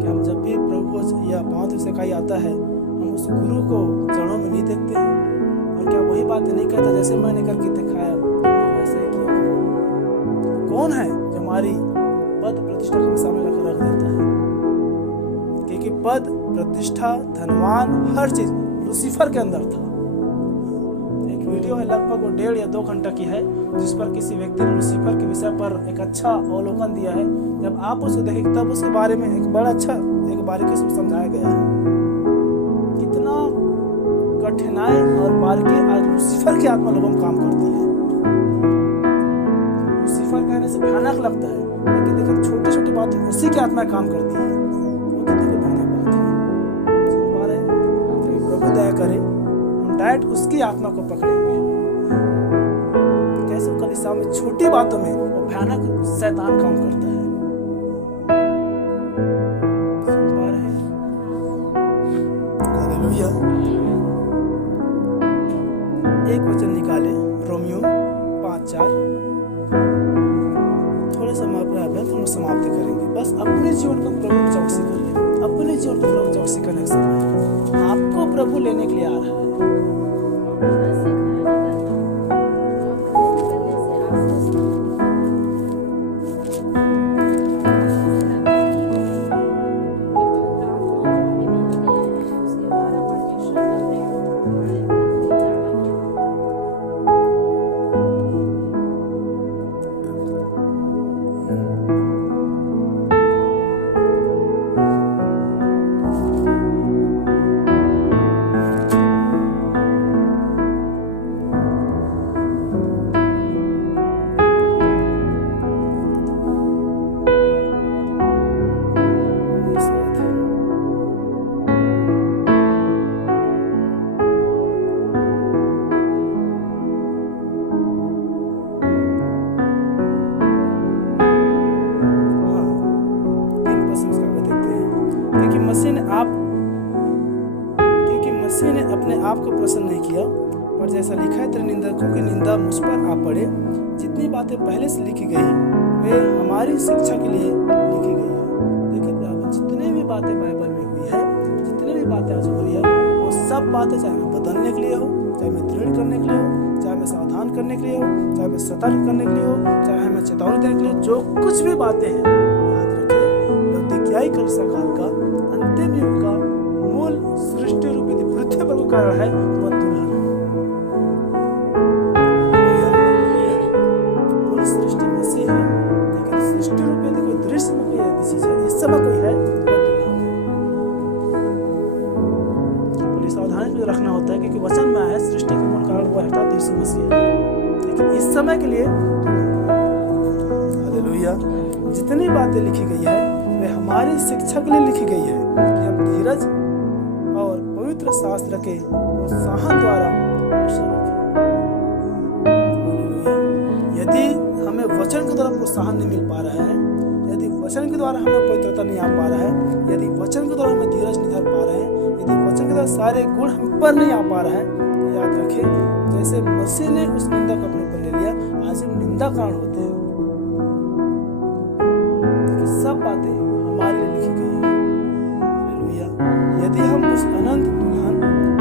क्या हम जब भी प्रभु या पांव तक सिखाई आता है, हम उस गुरु को चरणों में नहीं देखते हैं? और क्या वही बातें नहीं कहता जैसे मैंने करके दिखाया वैसे ही किया? कौन है जो हमारी पद प्रतिष्ठा को सामने रख देता है? क्योंकि पद, प्रतिष्ठा, धनवान, हर चीज लूसीफर के अंदर था। एक वीडियो है लगभग 1.5 या 2 घंटा की है, जिस पर किसी व्यक्ति ने लूसीफर के विषय पर एक अच्छा अवलोकन दिया है। जब आप उसको देखेंगे तब उसके बारे में एक बड़ा अच्छा एक बारीकी से समझाया गया है। कितना कठिनाई और बारीकी आज लूसीफर की आत्मा लोगों में काम करती है। लूसीफर कहने से भयानक लगता है, लेकिन देखिए छोटी छोटी बातें उसी की आत्मा काम करती है। वो कितनी भयानक बात है। सुन पा रहे हैं? प्रभु दया करे हम डायरेक्ट उसकी आत्मा को पकड़ेंगे। कैसे कलीसिया में छोटी बातों में वो भयानक शैतान काम करता है। हालेलुया। एक वचन निकाले, रोमियो 5:4। थोड़े समय अपने थोड़ा समाप्त करेंगे। बस अपने जीवन को प्रभु चौकसी कर ले। अपने जीवन को प्रभु चौकसी करने का समय है। आपको प्रभु लेने के लिए आ रहा है। मसीह ने अपने आप को प्रसन्न नहीं किया, पर जैसा लिखा है, तेरे निंदकों की निंदा मुझ पर आ पड़े। जितनी बातें पहले से लिखी गई वे हमारी शिक्षा के लिए लिखी गई है। देखिए बराबर, जितने भी बातें बाइबल में हुई है, जितनी भी बातें आज हो रही है, वो सब बातें चाहे हमें बदलने के लिए हो, चाहे हमें दृढ़ करने के लिए हो, चाहे हमें सावधान करने के लिए हो, चाहे हमें सतर्क करने के लिए हो, चाहे हमें चेतावनी देने के लिए, जो कुछ भी बातें हैं, याद रखें, लौदीकियाई कलीसिया काल का अंतिम युग का मूल सृष्टि रूपी पृथ्वी पर कारण है वह दुल्हन है। मूल सृष्टि मसीह है, लेकिन सृष्टि रूपी देखो दृश्य में कोई ऐसी चीज है, इस समय कोई है वह दुल्हन है। पुलिस सावधानी में रखना होता है, क्योंकि वचन में आया सृष्टि के मूल कारण वह अर्थात यीशु मसीह है, लेकिन इस समय के लिए हालेलुया। जितनी बातें लिखी गई है वे हमारी शिक्षा के लिए लिखी गई है कि हम धीरज और पवित्र शास्त्र के प्रोत्साहन द्वारा आशा रखें। यदि हमें वचन के द्वारा प्रोत्साहन नहीं मिल पा रहा है, यदि वचन के द्वारा हमें पवित्रता नहीं आ पा रहा है, यदि वचन के द्वारा हमें धीरज नहीं धर पा रहे हैं, यदि वचन के द्वारा सारे गुण हम पर नहीं आ पा रहा है, तो याद रखें, जैसे मसीह ने उस निंदा को अपने पर ले लिया, आज हम निंदा कारण होते हैं। सब बातें हमारे लिए लिखी गई है। हालेलुया। यदि हम उस अनंत दुल्हन,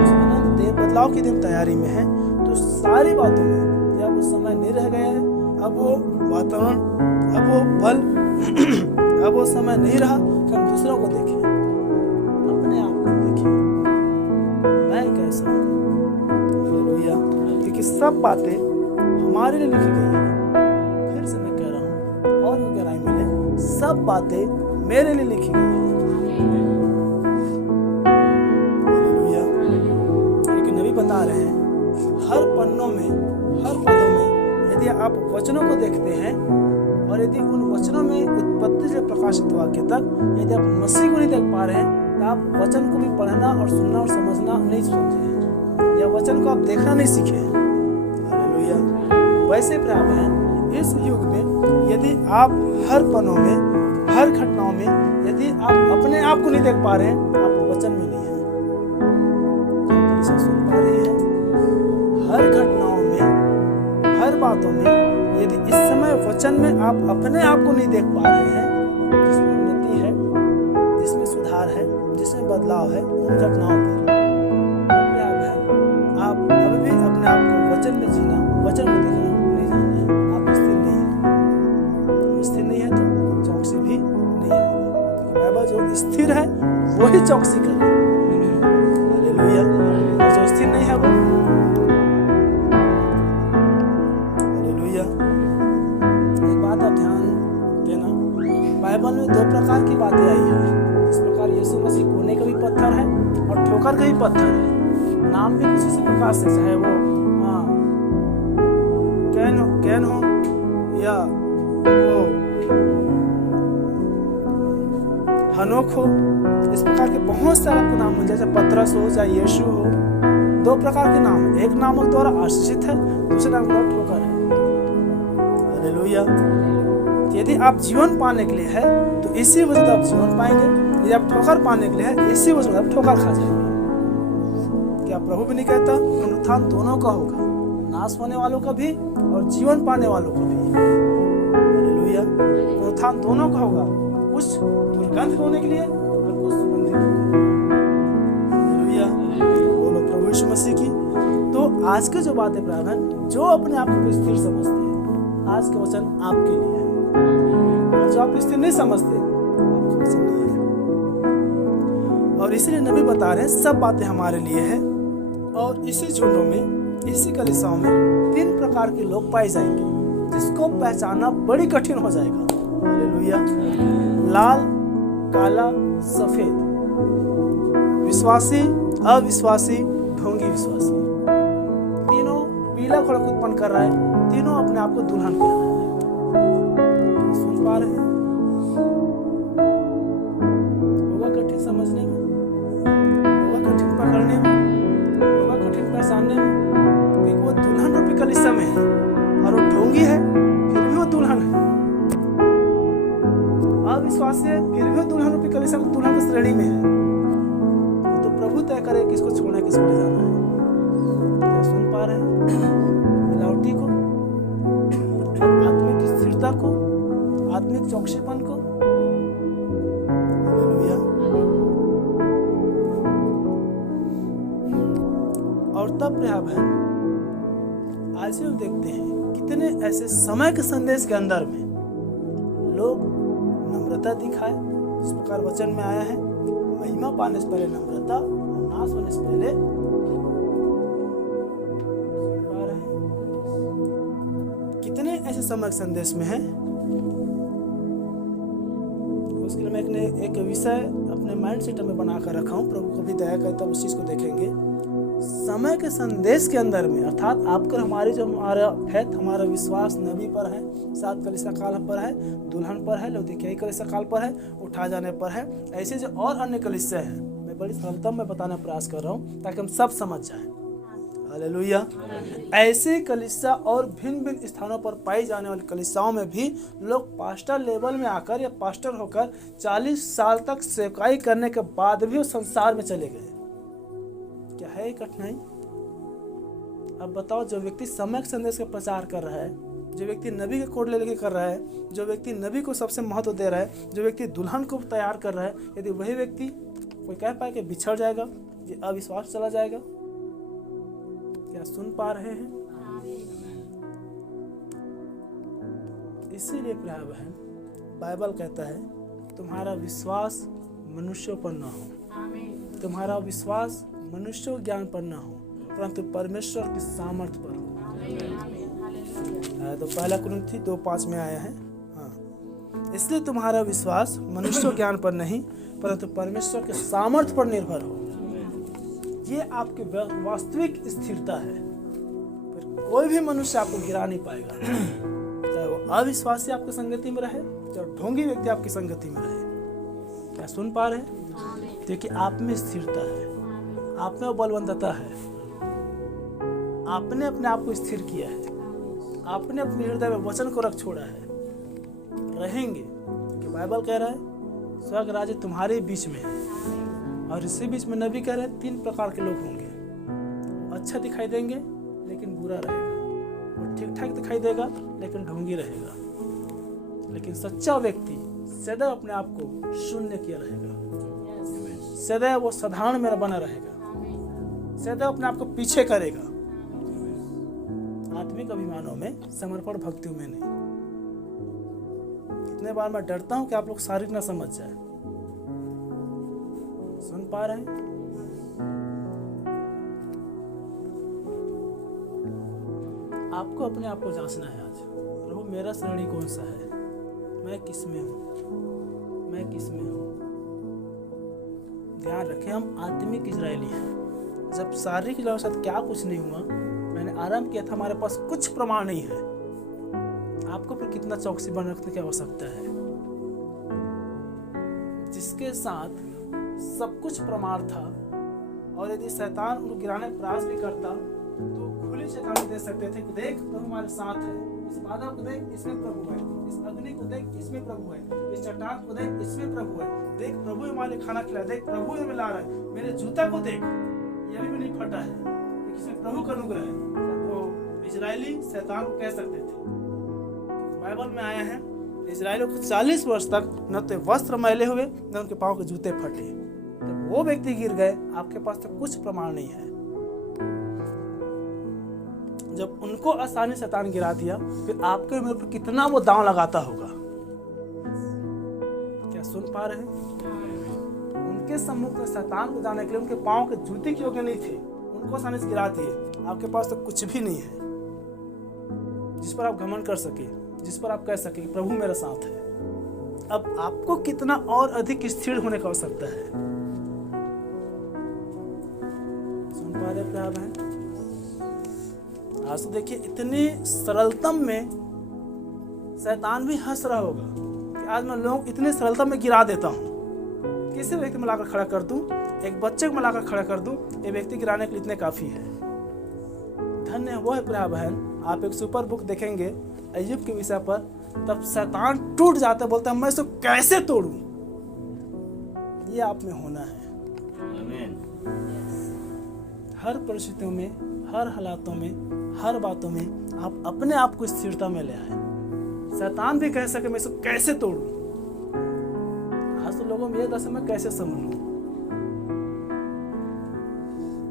उस अनंत देह बदलाव की दिन तैयारी में हैं, तो सारी बातों में जब वो समय नहीं रह गया है, अब वो वातावरण, अब वो पल, अब वो समय नहीं रहा कि हम दूसरों को देखें, अपने आप को देखें, मैं कैसा हूँ। हालेलुया। क्योंकि सब बातें हमारे लिए लिखी गई है। फिर से मैं कह रहा हूँ, और वो गहराई मिले, सब बातें मेरे लिए लिखी गई है। हालेलुया। लेकिन नबी बता रहे हैं, हर पन्नों में, हर पदों में यदि आप वचनों को देखते हैं और यदि उन वचनों में उत्पत्ति से प्रकाशित वाक्य तक यदि आप मसीह को नहीं देख पा रहे हैं, तो आप वचन को भी पढ़ना और सुनना और समझना नहीं समझे, या वचन को आप देखना नहीं सीखे हैं। हालेलुया। वैसे प्राप्त है इस युग में, यदि आप हर पन्नों में, हर घटनाओं में यदि आप अपने आप को नहीं देख पा रहे हैं, आप वचन में नहीं है। सुन पा रहे हैं, हर घटनाओं में, हर बातों में यदि इस समय वचन में आप अपने आप को नहीं देख पा रहे हैं, जिसमें उन्नति है, जिसमें सुधार है, जिसमें बदलाव है, उन घटनाओं पर अपने आप है, आप अभी भी अपने आप को वचन में जीना, वचन में देखना नहीं जानना है, आप स्थिर नहीं है। स्थिर नहीं है तो चौकसी भी नहीं आएगी। बाइबल जो स्थिर है वही चौकसी करे। हालेलुया। जो स्थिर नहीं है वो, हालेलुया। एक बात आप ध्यान देना, बाइबल में दो प्रकार की बातें आई है। इस प्रकार यीशु मसीह कोने का भी पत्थर है और ठोकर का भी पत्थर है। नाम भी कुछ इसी प्रकार से, चाहे वो कैन हो या वो हनोक हो, इस प्रकार के बहुत सारे आपको नाम मिल जाए, चाहे पतरस हो, चाहे यीशु हो। दो प्रकार के नाम है, एक नाम द्वारा आशीषित है, दूसरे नाम द्वारा ठोकर है। हालेलुया। यदि आप जीवन पाने के लिए है तो इसी वजह से आप जीवन पाएंगे, यदि आप ठोकर पाने के लिए है इसी वजह से आप ठोकर खा जाएंगे। क्या प्रभु भी नहीं कहता पुनरुत्थान दोनों का होगा, नाश होने वालों का भी और जीवन पाने वालों का भी। हालेलुया। पुनरुत्थान दोनों का होगा, कुछ दुर्गंध होने के लिए और कुछ सुगंधित होने के लिए। हालेलुया। बोलो प्रभु यीशु मसीह की। तो आज की जो बात है ब्राह्मण, जो अपने आप को स्थिर समझते हैं, आज का वचन आपके लिए है। और जो आप स्थिर नहीं समझते, आपका वचन नहीं है। और इसलिए नबी बता रहे हैं सब बातें हमारे लिए है। और इसी झुंडों में, इसी कलीसियाओं में 3 प्रकार के लोग पाए जाएंगे, जिसको पहचानना बड़ी कठिन हो जाएगा। हालेलुया। लाल, काला, सफेद, विश्वासी, अविश्वासी, ढोंगी विश्वासी। तीनों पीला खड़क उत्पन्न कर रहा है, तीनों अपने आप को दुल्हन कह रहे हैं। सुन पा रहे हैं? होगा कठिन समझने में, होगा कठिन पकड़ने में, होगा कठिन पहचानने में, क्योंकि वो दुल्हन रूपी कलीसिया में है और वो ढोंगी है, फिर भी वो दुल्हन है। अविश्वासी है, फिर भी वो दुल्हन रूपी कलीसिया में दुल्हन की श्रेणी में है। तो प्रभु तय करे किसको छोड़ना है, किसको ले जाना है। क्या सुन पा रहे हैं? मिलावटी को, आत्मिक स्थिरता को, आत्मिक चौकसीपन को। हालेलुया। और तब प्रिय बहन, आज हम देखते हैं कितने ऐसे समय के संदेश के अंदर में लोग नम्रता दिखाए, जिस प्रकार वचन में आया है, महिमा पाने से पहले नम्रता और नाश होने से पहले। कितने ऐसे समय संदेश में है। उसके लिए मैं एक विषय अपने माइंड सेट में बना कर रखा हूँ, प्रभु को भी दया करता उस चीज को देखेंगे। समय के संदेश के अंदर में, अर्थात आपकर हमारी जो हमारा फेथ, हमारा विश्वास नबी पर है, 7 कलीसिया काल पर है, दुल्हन पर है, लौदीकिया कलीसिया काल पर है, उठा जाने पर है, ऐसे जो और अन्य कलीसिया हैं, मैं बड़ी सरलता में बताने का प्रयास कर रहा हूँ ताकि हम सब समझ जाएं। हालेलुया। ऐसे कलीसिया और भिन्न भिन्न स्थानों पर पाई जाने वाली कलीसियाओं में भी लोग पास्टर लेवल में आकर या पास्टर होकर 40 साल तक सेवकाई करने के बाद भी उस संसार में चले गए। क्या है ये कठिनाई? अब बताओ, जो व्यक्ति समय के संदेश का प्रचार कर रहा है, जो व्यक्ति नबी के कोड लेके कर रहा है, जो व्यक्ति नबी को सबसे महत्व दे रहा है, जो व्यक्ति दुल्हन को तैयार कर रहा है, यदि वही व्यक्ति कोई कह पाए कि बिछड़ जाएगा, ये अविश्वास चला जाएगा। क्या सुन पा रहे हैं? इसीलिए प्रिय बहन, बाइबल कहता है तुम्हारा विश्वास मनुष्यों पर न हो, तुम्हारा विश्वास मनुष्य ज्ञान पर न हो, परंतु परमेश्वर की सामर्थ्य पर हो। तो पहला कुरिन्थी 2:5 में आया है। हाँ, इसलिए तुम्हारा विश्वास मनुष्य ज्ञान पर नहीं, परंतु परमेश्वर के सामर्थ्य पर निर्भर हो। ये आपकी वास्तविक स्थिरता है। फिर कोई भी मनुष्य आपको गिरा नहीं पाएगा, चाहे वो अविश्वासी आपकी संगति में रहे, चाहे ढोंगी व्यक्ति आपकी संगति में रहे। क्या सुन पा रहे हैं? क्योंकि आप में स्थिरता है, आप में बलवंतता है, आपने अपने आप को स्थिर किया है, आपने अपने हृदय में वचन को रख छोड़ा है। रहेंगे क्योंकि बाइबल कह रहा है स्वर्ग राज्य तुम्हारे बीच में है। और इसी बीच में नबी कह रहे हैं 3 प्रकार के लोग होंगे। अच्छा दिखाई देंगे लेकिन बुरा रहेगा, वो ठीक ठाक दिखाई देगा लेकिन ढोंगी रहेगा। लेकिन सच्चा व्यक्ति सदैव अपने आप को शून्य किया रहेगा, सदैव वो साधारण में बना रहेगा, सदैव अपने आप को पीछे करेगा, आत्मिक अभिमानों में, समर्पण भक्तियों में नहीं। कितने बार मैं डरता हूं कि आप लोग शारीरिक ना समझ जाए। सुन पा रहे हैं? आपको अपने आप को जांचना है आज। प्रभु मेरा श्रेणी कौन सा है, मैं किस में हूँ, मैं किस में हूँ। ध्यान रखें, हम आत्मिक इजरायली हैं। जब शारीरिक इजरायल के साथ क्या कुछ नहीं हुआ, मैंने आरंभ किया था, हमारे पास कुछ प्रमाण नहीं है। आपको फिर कितना चौकसी बन रखने की आवश्यकता है। जिसके साथ सब कुछ प्रमाण था, और यदि शैतान उनको गिराने का प्रयास भी करता तो खुली चेतावनी दे सकते थे कि देख प्रभु हमारे साथ है, इस बादल को देख इसमें प्रभु है, इस अग्नि को देख इसमें प्रभु है, इस चट्टान को देख इसमें प्रभु है, देख प्रभु हमारे खाना खिला, देख प्रभु हमें ला रहा है, मेरे जूता को देख ये भी नहीं फटा है, ये किसी प्रभु का अनुग्रह है। तो इजरायली शैतान को कह सकते थे, बाइबल में आया है इजरायलियों को 40 वर्ष तक न तो वस्त्र मैले हुए न उनके पाँव के जूते फटे। जब वो व्यक्ति गिर गए, आपके पास तो कुछ प्रमाण नहीं है। जब उनको आसानी से शैतान गिरा दिया, फिर आपके मेरे पर कितना वो दांव लगाता होगा। क्या सुन पा रहे हैं? उनके सम्मुख में शैतान को जाने के लिए उनके पाँव के जूते के योग्य नहीं थे, उनको आसानी से गिरा दिए। आपके पास तो कुछ भी नहीं है जिस पर आप घमंड कर सके, जिस पर आप कह सके कि प्रभु मेरे साथ है। अब आपको कितना और अधिक स्थिर होने की आवश्यकता है। सुन पा रहे प्यार बहन? आज तो देखिए इतनी सरलता में शैतान भी हंस रहा होगा कि आज मैं लोग इतने सरलता में गिरा देता हूँ। किसी व्यक्ति में लाकर खड़ा कर दूं, एक बच्चे को मैं लाकर खड़ा कर दूं, ये व्यक्ति गिराने के लिए इतने काफी है। धन्य वो है प्यार बहन, आप एक सुपर बुक देखेंगे अय्यूब के विषय पर, तब शैतान टूट जाता है, बोलता है मैं इसको कैसे तोड़ूं। ये आप में होना है। आमीन। हर परिस्थितियों में, हर हालातों में, हर बातों में आप अपने आप को स्थिरता में ले आए। शैतान भी कह सके मैं इसको कैसे तोड़ूं। आज तो लोगों में ये दशा मैं कैसे संभलूं।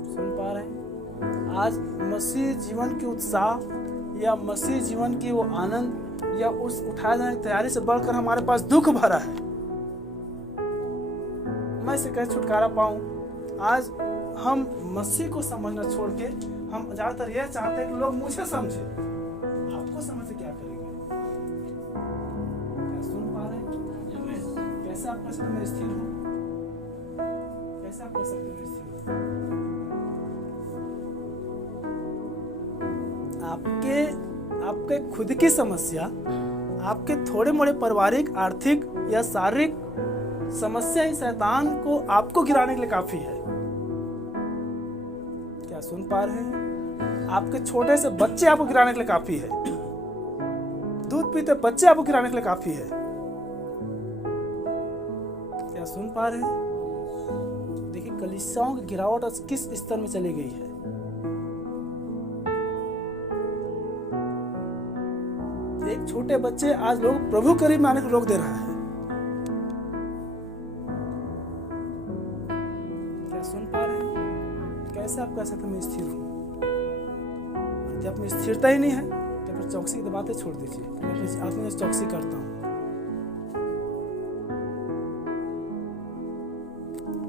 सुन पा रहे हैं? आज मसीह जीवन की उत्साह या मसीह जीवन की वो आनंद या उस उठाए जाने की तैयारी से बढ़कर हमारे पास दुख भरा है। मैं इसे कैसे छुटकारा पाऊं? आज हम मसीह को समझना छोड़ के हम ज्यादातर यह चाहते हैं कि लोग मुझे समझे। आपको समझ से क्या करेंगे? क्या सुन पा रहे हैं? कैसे आप कह सकते मैं स्थिर हूं? कैसे आप कह सकते मैं स्थिर हूं? आपके खुद की समस्या, आपके थोड़े मोड़े पारिवारिक, आर्थिक या शारीरिक समस्या ही शैतान को आपको गिराने के लिए काफी है। क्या सुन पा रहे हैं? आपके छोटे से बच्चे आपको गिराने के लिए काफी है। दूध पीते बच्चे आपको गिराने के लिए काफी है। क्या सुन पा रहे हैं? देखिए कलीसियाओं की गिरावट आज किस स्तर में चली गई है। एक छोटे बच्चे आज लोग प्रभु करीब में आने को रोक दे रहा है। क्या सुन पा रहे हैं? कैसे आप कह सकते मैं स्थिर हूं? जब में स्थिरता ही नहीं है तो फिर चौकसी की बातें छोड़ दीजिए। मैं अपनी आत्मा में चौकसी करता हूं।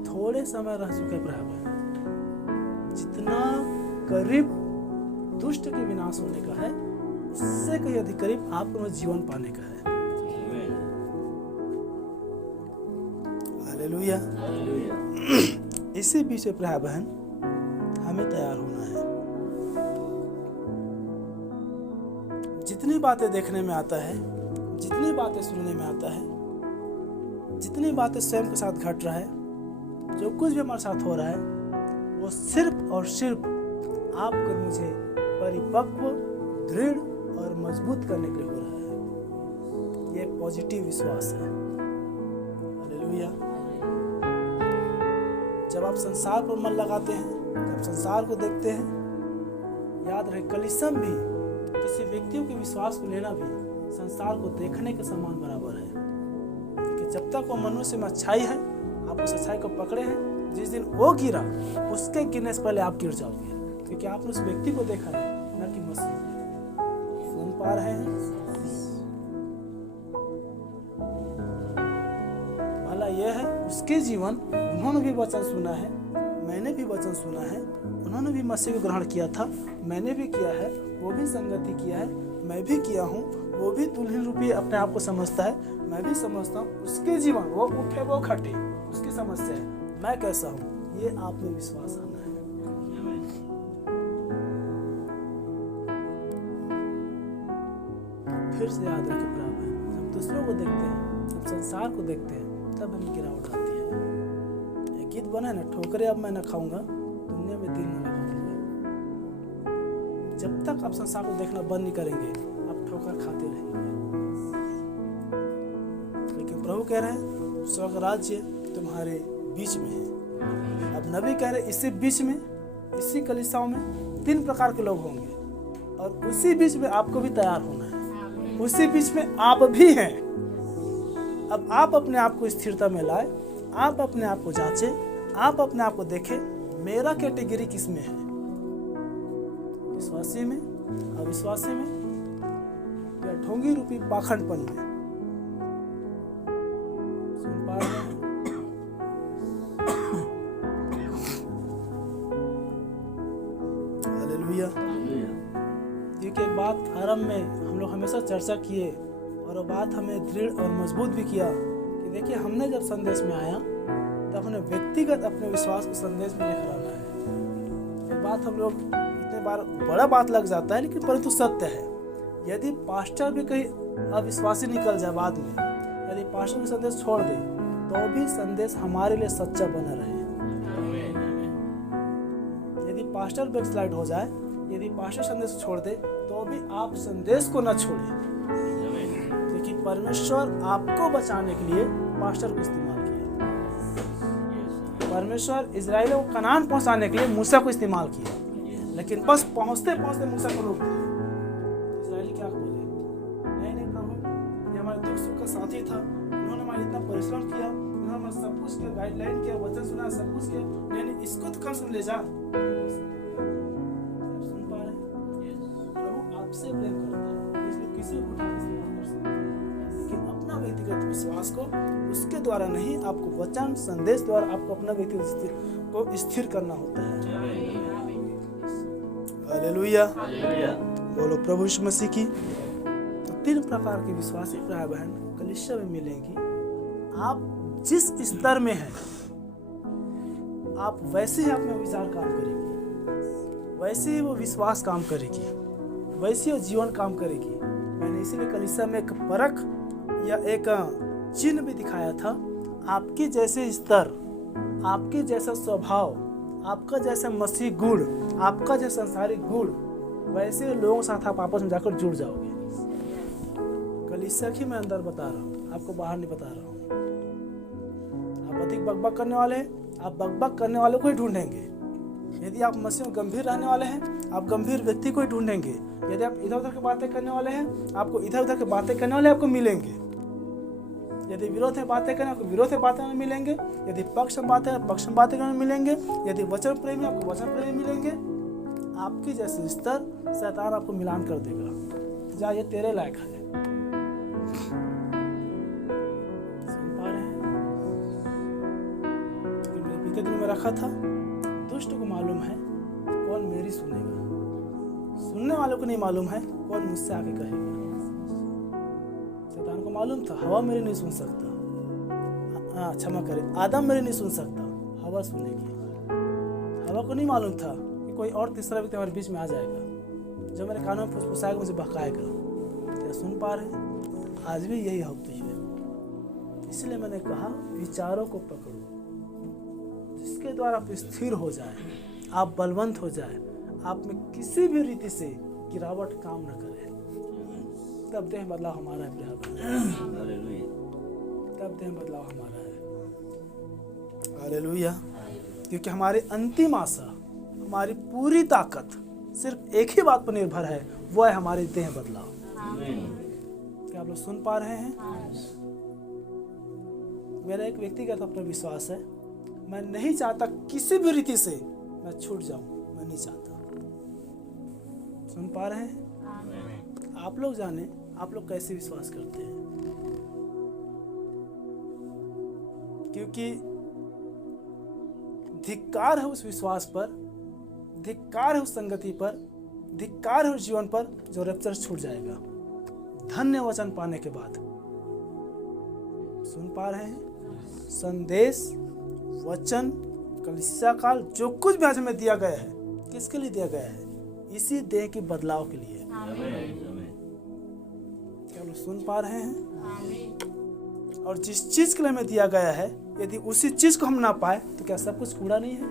थोड़े समय रह चुके प्रभु, जितना करीब दुष्ट के विनाश होने का है, उससे कहीं अधिक करीब आपको जीवन पाने का है। हालेलुया। इसी बीच में भाई बहन हमें तैयार होना है। जितनी बातें देखने में आता है, जितनी बातें सुनने में आता है, जितनी बातें स्वयं के साथ घट रहा है, जो कुछ भी हमारे साथ हो रहा है, वो सिर्फ और सिर्फ आपको मुझे परिपक्व, दृढ़ और मजबूत करने के लिए हो रहा है। ये पॉजिटिव विश्वास है। हालेलुया। जब आप संसार पर मन लगाते हैं, जब संसार को देखते हैं, याद रहे कलीसिया भी किसी व्यक्तियों के विश्वास को लेना भी संसार को देखने के समान बराबर है। क्योंकि जब तक वो मनुष्य में अच्छाई है, आप उस अच्छाई को पकड़े हैं, जिस दिन वो गिरा उसके गिरने से पहले आप गिर जाओगे, क्योंकि आपने उस व्यक्ति को देखा है, न कि मसीह। सुन पा रहे हैं? भला यह है उसके जीवन, उन्होंने भी वचन सुना है, मैंने भी वचन सुना है, उन्होंने भी मसीह को ग्रहण किया था, मैंने भी किया है, वो भी संगति किया है, मैं भी किया हूँ, वो भी दुल्हन रूपी अपने आप को समझता है, मैं भी समझता हूँ। उसके जीवन, वो उठे वो खटे, उसकी समस्या है, मैं कैसा हूँ, ये आप में विश्वास आना है। फिर से याद रखें प्राप्त है, जब दूसरों को देखते हैं, जब संसार को देखते हैं, तब हमें गिरावट आती है। एक गीत बना है ना, ठोकरे अब मैं न खाऊंगा, दुनिया में दिल न लगाऊंगा। जब तक आप संसार को देखना बंद नहीं करेंगे, आप ठोकर खाते रहेंगे। लेकिन प्रभु कह रहे हैं स्वर्ग राज्य तुम्हारे बीच में है। अब नबी कह रहे इसी बीच में इसी कलीसियाओं में 3 प्रकार के लोग होंगे और उसी बीच में आपको भी तैयार होना है। उसी बीच में आप भी हैं। अब आप अपने आप को स्थिरता में लाए, आप अपने आप को जांचें, आप अपने आप को देखें, मेरा कैटेगरी किस में है, विश्वासी में, अविश्वासी में या ढोंगी रूपी पाखंडपन में। सुन पा रहे हैं? हालेलुया। क्योंकि एक बात आरंभ में हम लोग हमेशा चर्चा किए और वो बात हमें दृढ़ और मजबूत भी किया कि देखिए, हमने जब संदेश में आया तो अपने व्यक्तिगत अपने विश्वास को संदेश में लेकर आना है। ये बात हम लोग इतने बार बड़ा बात लग जाता है, लेकिन परंतु सत्य है। यदि पास्टर भी कहीं अविश्वासी निकल जाए बाद में, यदि पास्टर भी संदेश छोड़ दे, तो भी संदेश हमारे लिए सच्चा बना रहे। यदि पास्टर बैकस्लाइड हो जाए, यदि पास्टर संदेश छोड़ दे, तो भी आप संदेश को न छोड़ें, क्योंकि परमेश्वर आपको बचाने के लिए पास्टर को इस्तेमाल किया। परमेश्वर इजराइलियों को कनान पहुंचाने के लिए मूसा को इस्तेमाल किया, लेकिन बस पहुंचते पहुंचते मूसा को रोक दिया। इजराइली क्या बोले, नहीं प्रभु, ये हमारे दुख सुख का साथी था, उन्होंने हमारे इतना परिश्रम किया, उन्होंने सब कुछ किया, गाइडलाइन किया, वचन सुना, सब कुछ किया, नहीं इसको तो कम से ले जा। सुन पा रहे हैं? प्रभु आपसे प्रेम करता है, इसलिए किसी को उठा के इस्तेमाल कर सकता है, लेकिन अपना व्यक्तिगत विश्वास को उसके द्वारा नहीं, आपको वचन संदेश द्वारा आपको अपना व्यक्तिगत को स्थिर करना होता है। हालेलुया। बोलो प्रभु यीशु मसीह की। तो 3 प्रकार के विश्वासी भाई बहन कलीसिया में मिलेंगी। आप जिस स्तर में हैं, आप वैसे ही आप में विचार काम करेगी, वैसे ही वो विश्वास काम करेगी, वैसे ही वो जीवन काम करेगी। मैंने इसीलिए कलीसिया में एक परख या एक चिन्ह भी दिखाया था। आपके जैसे स्तर, आपके जैसा स्वभाव, आपका जैसा मसीह गुण, आपका जैसा संसारिक गुण, वैसे लोगों के साथ आप आपस में जाकर जुड़ जाओगे। कलीसिया की मैं अंदर बता रहा हूँ, आपको बाहर नहीं बता रहा हूँ। आप अधिक बकबक करने वाले हैं, आप बकबक करने वालों को ही ढूंढेंगे। यदि आप मसीह में गंभीर रहने वाले हैं, आप गंभीर व्यक्ति को ही ढूंढेंगे। यदि आप इधर उधर की बातें करने वाले हैं, आपको इधर उधर की बातें करने वाले आपको मिलेंगे। यदि विरोध में बातें करें, आपको विरोध में बातें मिलेंगे। यदि पक्ष में बातें हैं, पक्ष में बातें करने मिलेंगे। यदि वचन प्रेमी, आपको वचन प्रेमी मिलेंगे। आपकी जैसे स्तर शैतान आपको मिलान कर देगा, जा ये तेरे लायक है। सुन पा रहे हैं? मेरे बीते दिन में रखा था, दुष्ट को मालूम है कौन मेरी सुनेगा, सुनने वालों को नहीं मालूम है कौन मुझसे आगे कहेगा। शैतान को मालूम था हवा मेरी नहीं सुन सकता, हाँ क्षमा करे, आदम मेरी नहीं सुन सकता, हवा सुनेगी। हवा को नहीं मालूम था कि कोई और तीसरा व्यक्ति हमारे बीच में आ जाएगा, जो मेरे कानों में फुसफुसाएगा, मुझे बहकाएगा। क्या सुन पा रहे हैं? आज भी यही होती है। इसलिए मैंने कहा विचारों को पकड़ो, जिसके द्वारा आप स्थिर हो जाए, आप बलवंत हो जाए, आप में किसी भी रीति से गिरावट काम न करे। तब देह बदलाव हमारा है, तब देह बदलाव हमारा है। हालेलुया। क्योंकि हमारी अंतिम आशा, हमारी पूरी ताकत सिर्फ एक ही बात पर निर्भर है, वो है हमारी देह बदलाव। क्या आप लोग सुन पा रहे हैं? मेरा एक व्यक्तिगत अपना विश्वास है, मैं नहीं चाहता किसी भी रीति से मैं छूट जाऊं, मैं नहीं चाहता। सुन पा रहे हैं? आप लोग जाने आप लोग कैसे विश्वास करते हैं, क्योंकि धिक्कार है उस विश्वास पर, धिक्कार है उस संगति पर, धिक्कार है उस जीवन पर जो रैप्चर छूट जाएगा धन्य वचन पाने के बाद। सुन पा रहे हैं? संदेश, वचन, कलीसिया काल, जो कुछ भी आज हमें दिया गया है, किसके लिए दिया गया है? इसी देह के बदलाव के लिए। क्या लोग सुन पा रहे हैं? और जिस चीज के लिए हमें दिया गया है, यदि उसी चीज को हम ना पाए तो क्या सब कुछ कूड़ा नहीं है?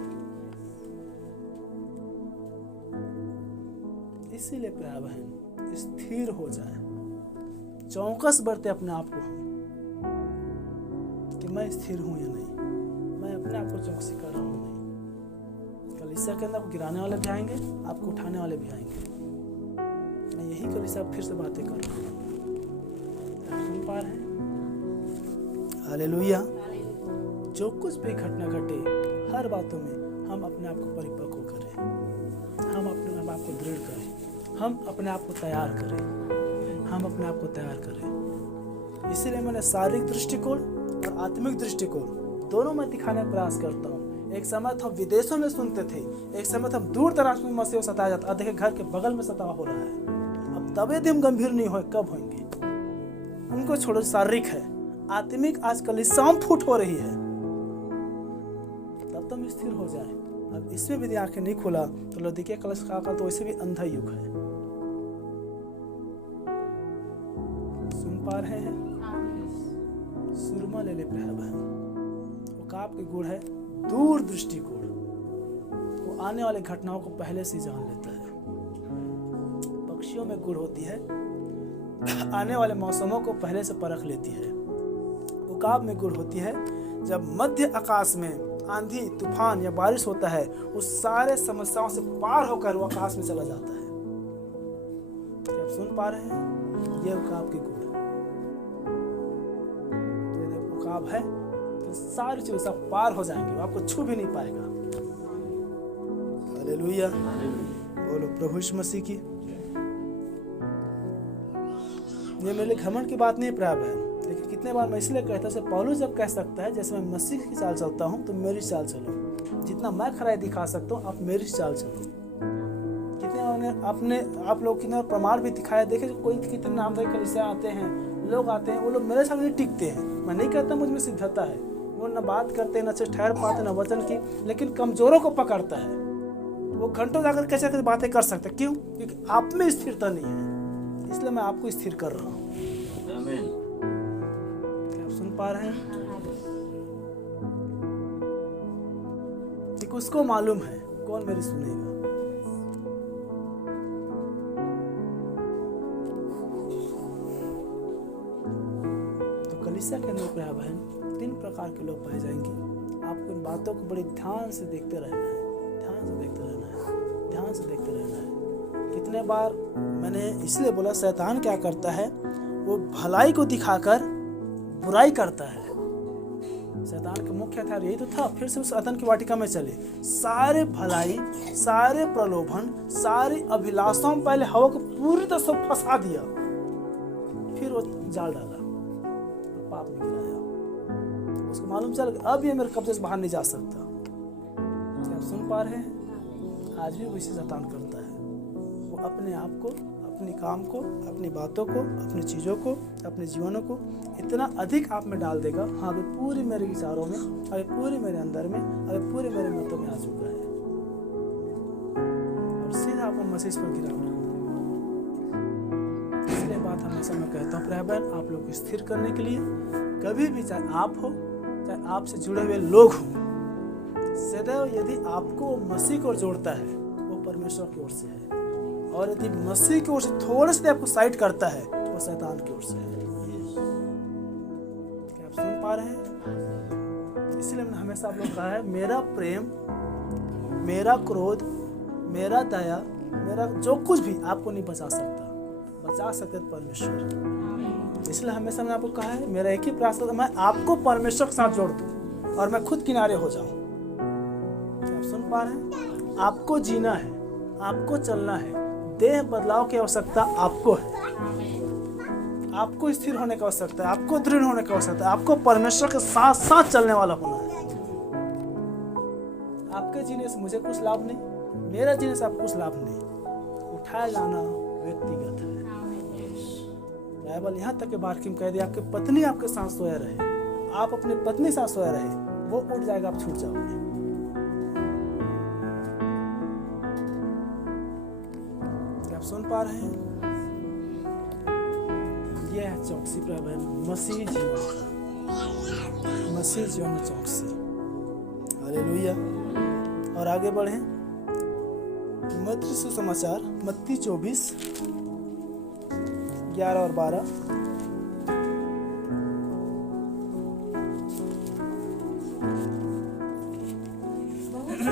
इसीलिए प्यारे बहन स्थिर हो जाए, चौकस बरते अपने आप को कि मैं स्थिर हूं या नहीं, मैं अपने आप को चौकसी कर रहा हूं नहीं। कलीसिया के अंदर आपको गिराने वाले भी आएंगे, आपको उठाने वाले भी आएंगे। मैं यही कलीसिया फिर से बातें कर रहा हूँ, आप सुन पा रहे हैं? हालेलुया। जो कुछ भी घटना घटे, हर बातों में हम अपने आप को परिपक्व करें, हम अपने आप को दृढ़ करें, हम अपने आप को तैयार करें, हम अपने आप को तैयार करें। इसीलिए मैंने शारीरिक दृष्टिकोण और आत्मिक दृष्टिकोण दोनों में दिखाने का प्रयास करता हूँ। एक समय तो हम विदेशों में सुनते थे, एक समय तो हम दूर दराज में मसीह को सताया जाता, देखिए घर के बगल में सतावा हो रहा है। अब तबे दिन गंभीर नहीं हो, कब होंगे? उनको छोड़ो, शारीरिक है। आत्मिक आज कलीसियाओं में फूट हो रही है, तब तुम स्थिर हो जाए। अब इसमें भी आंखें नहीं खोला तो लौदीकिया कलीसिया का तो वैसे भी अंधा युग है। सुन पा रहे हैं? सुरमा ले ले प्यारा बहन, वो काप के गुण है दूर दृष्टिकोण। वो आने वाले घटनाओं को पहले से जान लेता है। पक्षियों में गुण होती है, आने वाले मौसमों को पहले से परख लेती है। उकाब में गुण होती है, जब मध्य आकाश में आंधी तूफान या बारिश होता है, उस सारे समस्याओं से पार होकर वो आकाश में चला जाता है। क्या आप सुन पा रहे हैं? ये उकाब के गुण उकाब है तो सारी चीजें सब पार हो जाएंगे, वो आपको छू भी नहीं पाएगा। हालेलुया, बोलो प्रभु यीशु मसीह की। ये मेरे लिए घमंड की बात नहीं प्राप्त है, लेकिन कितने बार मैं इसलिए कहता हूँ, पौलुस जब कह सकता है जैसे मैं मसीह की चाल चलता हूँ तो मेरी चाल चलो, जितना मैं खराई दिखा सकता हूँ आप मेरी चाल चलो। कितने अपने आप लोग कितने प्रमाण भी दिखाया, देखे कोई कितने नामधारी कलीसिया आते हैं, लोग आते हैं, वो लोग मेरे सामने टिकते हैं। मैं नहीं कहता मुझ में सिद्धता है, वो न बात करते, न ठहर पाते, न वचन की, लेकिन कमजोरों को पकड़ता है। वो घंटों जाकर कैसे कैसे बातें कर सकते, क्यों? क्योंकि आप में स्थिरता नहीं है, इसलिए मैं आपको स्थिर कर रहा हूँ। क्या आप सुन पा रहे हैं? उसको मालूम है कौन मेरी सुनेगा। तो कलीसिया के अंदर प्यारे बहन 3 प्रकार के लोग पाए जाएंगे। आपको इन बातों को बड़े ध्यान से देखते रहना है, ध्यान से देखते रहना है, ध्यान से देखते रहना है। कितने बार मैंने इसलिए बोला, शैतान क्या करता है, वो भलाई को दिखाकर बुराई करता है। शैतान का मुख्य हथियार यही तो था। फिर से उस अदन की वाटिका में चले, सारे भलाई, सारे प्रलोभन, सारी अभिलाषाओं में पहले हवा को पूरी तरह से फंसा दिया, फिर वो जाल डाला, पाप में गिराया। उसको मालूम चल अब ये मेरे कब्जे से बाहर नहीं जा सकता। क्या आप सुन पा रहे हैं? आज भी वैसे शैतान करता है। वो अपने आप को, अपने काम को, अपनी बातों को, अपनी चीज़ों को, अपने जीवनों को इतना अधिक आप में डाल देगा। हाँ, अभी पूरी मेरे विचारों में, अभी पूरी मेरे अंदर में, अभी पूरे मेरे मतों में आ चुका है और सीधा आपको मसीह पर गिरा। इसलिए बात हमेशा मैं कहता हूँ प्यारे बहन, आप लोग को स्थिर करने के लिए कभी भी, चाहे आप हो चाहे आपसे जुड़े हुए लोग हों, सदैव यदि आपको मसीह को जोड़ता है वो परमेश्वर की ओर से है, और यदि मसीह की ओर से थोड़े से आपको साइड करता है वो शैतान की ओर से है। क्या आप सुन पा रहे हैं? इसलिए मैंने हमेशा आप लोग कहा है, मेरा प्रेम, मेरा क्रोध, मेरा दया, मेरा जो कुछ भी आपको नहीं बचा सकता, बचा सकते परमेश्वर। इसलिए हमेशा मैंने आपको कहा है, मेरा एक ही प्रयास है, मैं आपको परमेश्वर के साथ जोड़ दूं और मैं खुद किनारे हो जाऊं। क्या आप सुन पा रहे हैं? आपको जीना है, आपको चलना है, देह बदलाव की आवश्यकता आपको है, आपको स्थिर होने की आवश्यकता है, आपको दृढ़ होने की आवश्यकता है, आपको परमेश्वर के साथ साथ चलने वाला होना है। आपके जीने से मुझे कुछ लाभ नहीं, मेरा जीने से आपको कुछ लाभ नहीं। उठाया जाना व्यक्तिगत है। बाइबल यहाँ तक के बारकीम कह दिया, आपकी पत्नी आपके साथ सोया रहे, आप अपनी पत्नी साथ सोया रहे, वो उठ जाएगा, आप छूट जाओगे। आप सुन पा रहे हैं? यह है चौकसी प्रबंध, मसीह जीवन का, मसीह जीवन में चौकसी। हालेलुया। और आगे बढ़े, मत्ती सुसमाचार, मत्ती 24 11 और 12।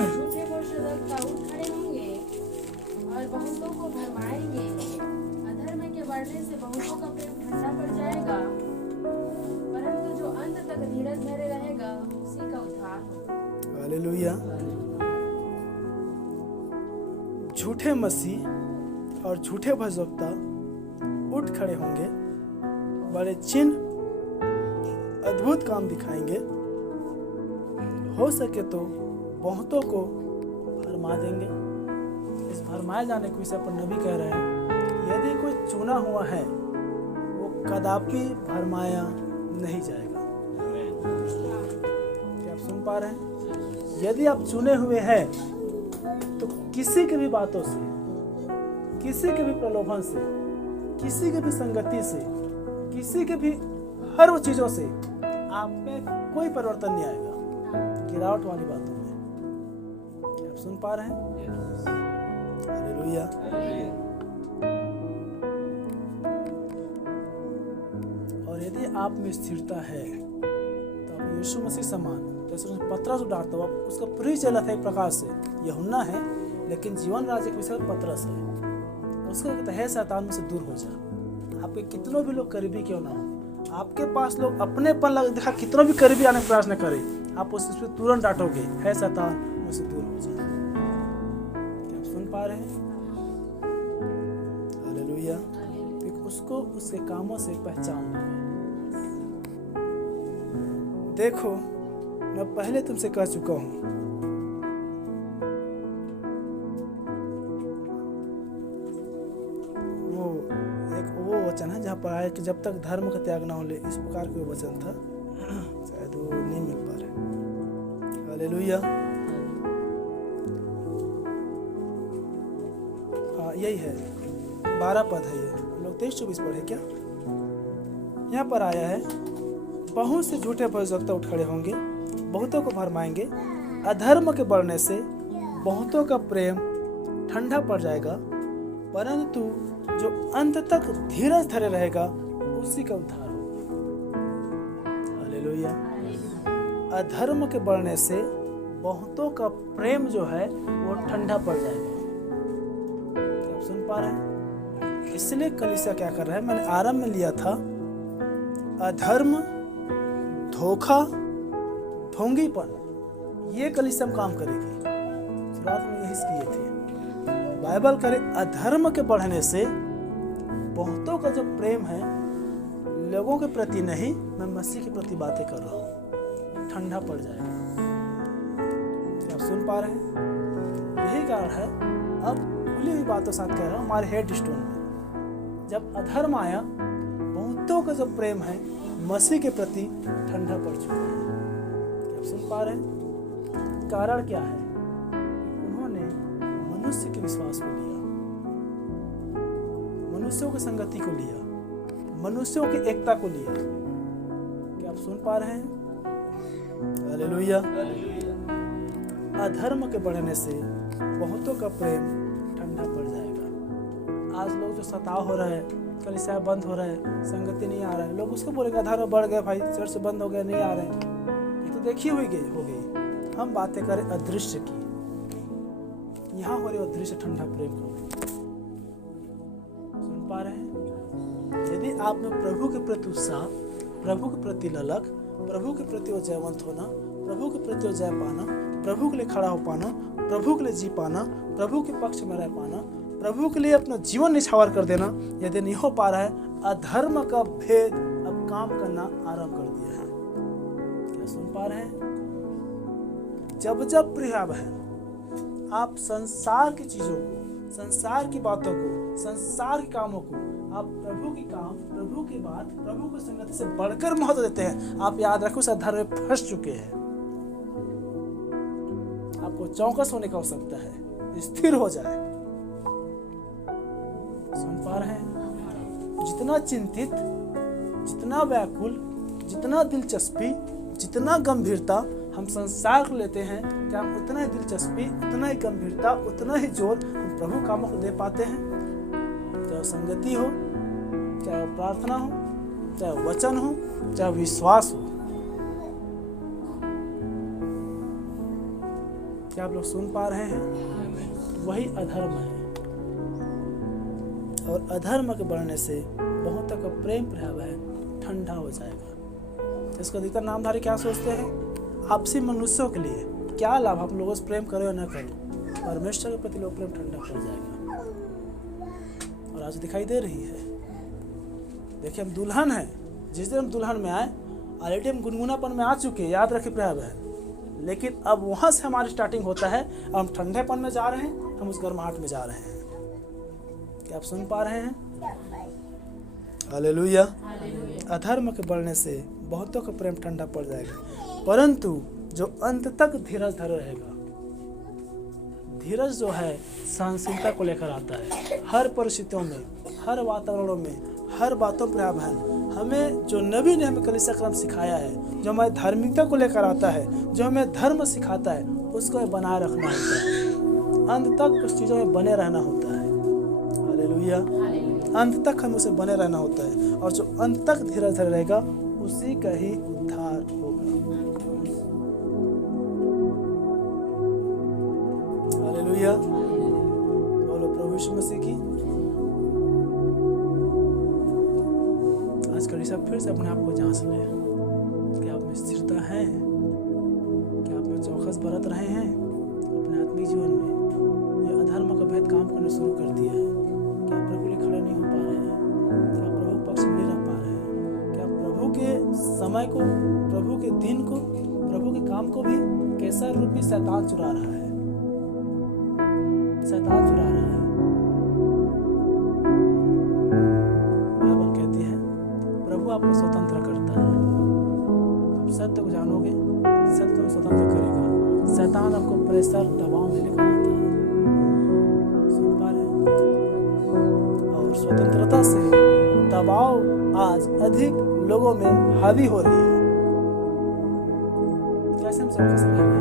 झूठे भविष्यद्वक्ता झूठे मसीह और झूठे भजवक्ता उठ खड़े होंगे, बड़े चिन्ह अद्भुत काम दिखाएंगे, हो सके तो बहुतों को भरमा देंगे। इस भरमाए जाने को विषय पर नबी कह रहे हैं, यदि कोई चुना हुआ है वो कदापि भरमाया नहीं जाएगा। क्या आप सुन पा रहे हैं? यदि आप चुने हुए हैं तो किसी की भी बातों से, किसी के भी प्रलोभन से, किसी की भी संगति से, किसी के भी हर वो चीजों से आप में कोई परिवर्तन नहीं आएगा गिरावट वाली बातों में। क्या आप सुन पा रहे हैं? हालेलुया। और यदि आप में स्थिरता है तो आप यीशु मसीह समान, जैसे पतरस को डांटता हुआ उसका पूरी चला था एक प्रकार से, यूहन्ना है लेकिन जीवन राज्य के विषय पतरस है। उसका कहता है शैतान में से दूर हो जा। आपके कितनों भी लोग करीबी क्यों ना हो, आपके पास लोग अपनेपन लग दिखा कितनों भी करीबी आने का प्रयास न करे, आप उस पर तुरंत डांटोगे, है शैतान मुझसे दूर हो जा। क्या आप सुन पा रहे हैं? हालेलुया। उसको उसके कामों से पहचान लो। देखो मैं पहले तुमसे कह चुका हूं, वो वचन है जहाँ पर आया कि जब तक धर्म का त्याग ना हो ले, इस प्रकार का वचन था, शायद वो नहीं मिल पा रहे। हालेलुया। हाँ यही है, 12 पद है ये, लोग 23-24 पढ़े क्या? यहाँ पर आया है, बहुत से झूठे भविष्यवक्ता उठ खड़े होंगे, बहुतों को भरमाएंगे, अधर्म के बढ़ने से बहुतों का प्रेम ठंडा पड़ जाएगा, परंतु जो अंत तक धीरज धरे रहेगा उसी का उद्धार होगा। हालेलुया। अधर्म के बढ़ने से बहुतों का प्रेम जो है वो ठंडा पड़ जाएगा। आप सुन पा रहे हैं? इसलिए कलीसिया क्या कर रहा है, मैंने आरंभ में लिया था, अधर्म, धोखा, ढोंगीपन, ये कलीसिया में काम करेगी। शुरुआत में यही किए थे। बाइबल करे अधर्म के बढ़ने से बहुतों का जो प्रेम है लोगों के प्रति नहीं, मैं मसीह के प्रति बातें कर रहा हूँ, ठंडा पड़ जाएगा। आप सुन पा रहे हैं? यही कारण है, अब खुली हुई बातों साथ कह रहा हूँ, हमारे हेड स्टोन में जब अधर्म आया, बहुतों का जो प्रेम है मसीह के प्रति ठंडा पड़ चुका है। आप सुन पा रहे हैं? कारण क्या है? उन्होंने मनुष्य के विश्वास को लिया, मनुष्यों की संगति को लिया, मनुष्यों की एकता को लिया। क्या आप सुन पा रहे हैं? हालेलुया। अधर्म के बढ़ने से बहुतों का प्रेम ठंडा पड़ जाएगा। आज लोग जो सताव हो रहा है, कलीसिया बंद हो रहा है, संगति नहीं आ रहा है, लोग उसको बोलेंगे अधर्म बढ़ गया भाई, चर्च बंद हो गया, नहीं आ रहे हैं। ये तो देखी हुई गई हो गई। हम बातें करें अदृश्य की, यहाँ हो रही अदृश्य ठंडा प्रेम का। सुन पा रहे हैं? यदि आप में प्रभु के प्रति उत्साह, प्रभु के प्रति ललक, प्रभु के प्रति वो जयवंत होना, प्रभु के प्रति वो जय पाना, प्रभु के लिए खड़ा हो पाना, प्रभु के लिए जी पाना, प्रभु के पक्ष में रह पाना, प्रभु के लिए अपना जीवन निछावर कर देना, यदि नहीं हो पा रहा है, अधर्म का भेद अब काम करना आरंभ कर दिया है। क्या सुन पा रहे हैं? जब प्रिय बहन आप संसार की चीजों को, संसार की बातों को, संसार के कामों को आप प्रभु की काम, प्रभु की बात, प्रभु की संगति से बढ़कर महत्व देते हैं, आप याद रखो उस अधर्म में फंस चुके हैं। आपको चौकस होने का आवश्यकता है, स्थिर हो जाए। सुन पा रहे हैं? जितना चिंतित, जितना व्याकुल, जितना दिलचस्पी, जितना गंभीरता हम संसार को लेते हैं, क्या हम उतना ही दिलचस्पी, उतना ही गंभीरता, उतना ही जोर हम प्रभु कामों को दे पाते हैं? चाहे संगति हो, चाहे प्रार्थना हो, चाहे वचन हो, चाहे विश्वास हो। क्या आप लोग सुन पा रहे हैं? वही अधर्म है, और अधर्म के बढ़ने से बहुत का प्रेम प्रभाव है ठंडा हो जाएगा। इसका अधिकतर नामधारी क्या सोचते हैं? आपसी मनुष्यों के लिए क्या लाभ, आप लोगों से प्रेम करो या न करो, परमेश्वर के प्रति लोग प्रेम ठंडा पड़ जाएगा। और आज दिखाई दे रही है। देखिए हम दुल्हन हैं, जिस दिन हम दुल्हन में आए ऑलरेडी हम गुनगुनापन में आ चुके हैं, याद रखिए प्रिय बहन। लेकिन अब वहाँ से हमारी स्टार्टिंग होता है, हम ठंडेपन में जा रहे हैं, हम उस गर्माहट में जा रहे हैं। क्या आप सुन पा रहे हैं? हालेलुया। अधर्म के बढ़ने से बहुतों का प्रेम ठंडा पड़ जाएगा, परंतु जो अंत तक धीरज धरे रहेगा, धीरज जो है सहनशीलता को लेकर आता है। हर परिस्थितियों में, हर वातावरणों में, हर बातों पर बहन, हमें जो नबी ने हमें कलीसिया क्रम सिखाया है, जो हमारी धार्मिकता को लेकर आता है, जो हमें धर्म सिखाता है, उसको बनाए रखना होता है। अंत तक उस चीज़ों में बने रहना होता है। हालेलुया। अंत तक हमें उसे बने रहना होता है, और जो अंत तक धीरज धरे रहेगा उसी का ही उद्धार होगा। हालेलुया। बोलो प्रभु यीशु मसीह की। आज कलीसिया फिर से अपने आप को जांच ले कि आप में स्थिरता है, कि आप में चौकस बरत रहे हैं अपने आत्मिक जीवन में। ये अधर्म का भेद काम करना शुरू कर दिया है। क्या प्रभु के लिए खड़े नहीं हो पा रहे हैं? क्या प्रभु के पक्ष में नहीं रह पा रहे हैं? क्या प्रभु के समय को, प्रभु के दिन को, प्रभु के काम को भी कैसा रूपी शैतान चुरा रहा है? शैतान चुरा रहा है। बाइबल कहती है प्रभु आपको स्वतंत्र करता है। तुम सत्य को जानोगे, सत्य तुम्हें स्वतंत्र करेगा। शैतान आपको प्रेशर, दबाव में लेकर आता है। सुन पा रहे हैं? और स्वतंत्रता से दबाव आज अधिक लोगों में हावी हो रही है। कैसे हम सबको समझ रहे हैं?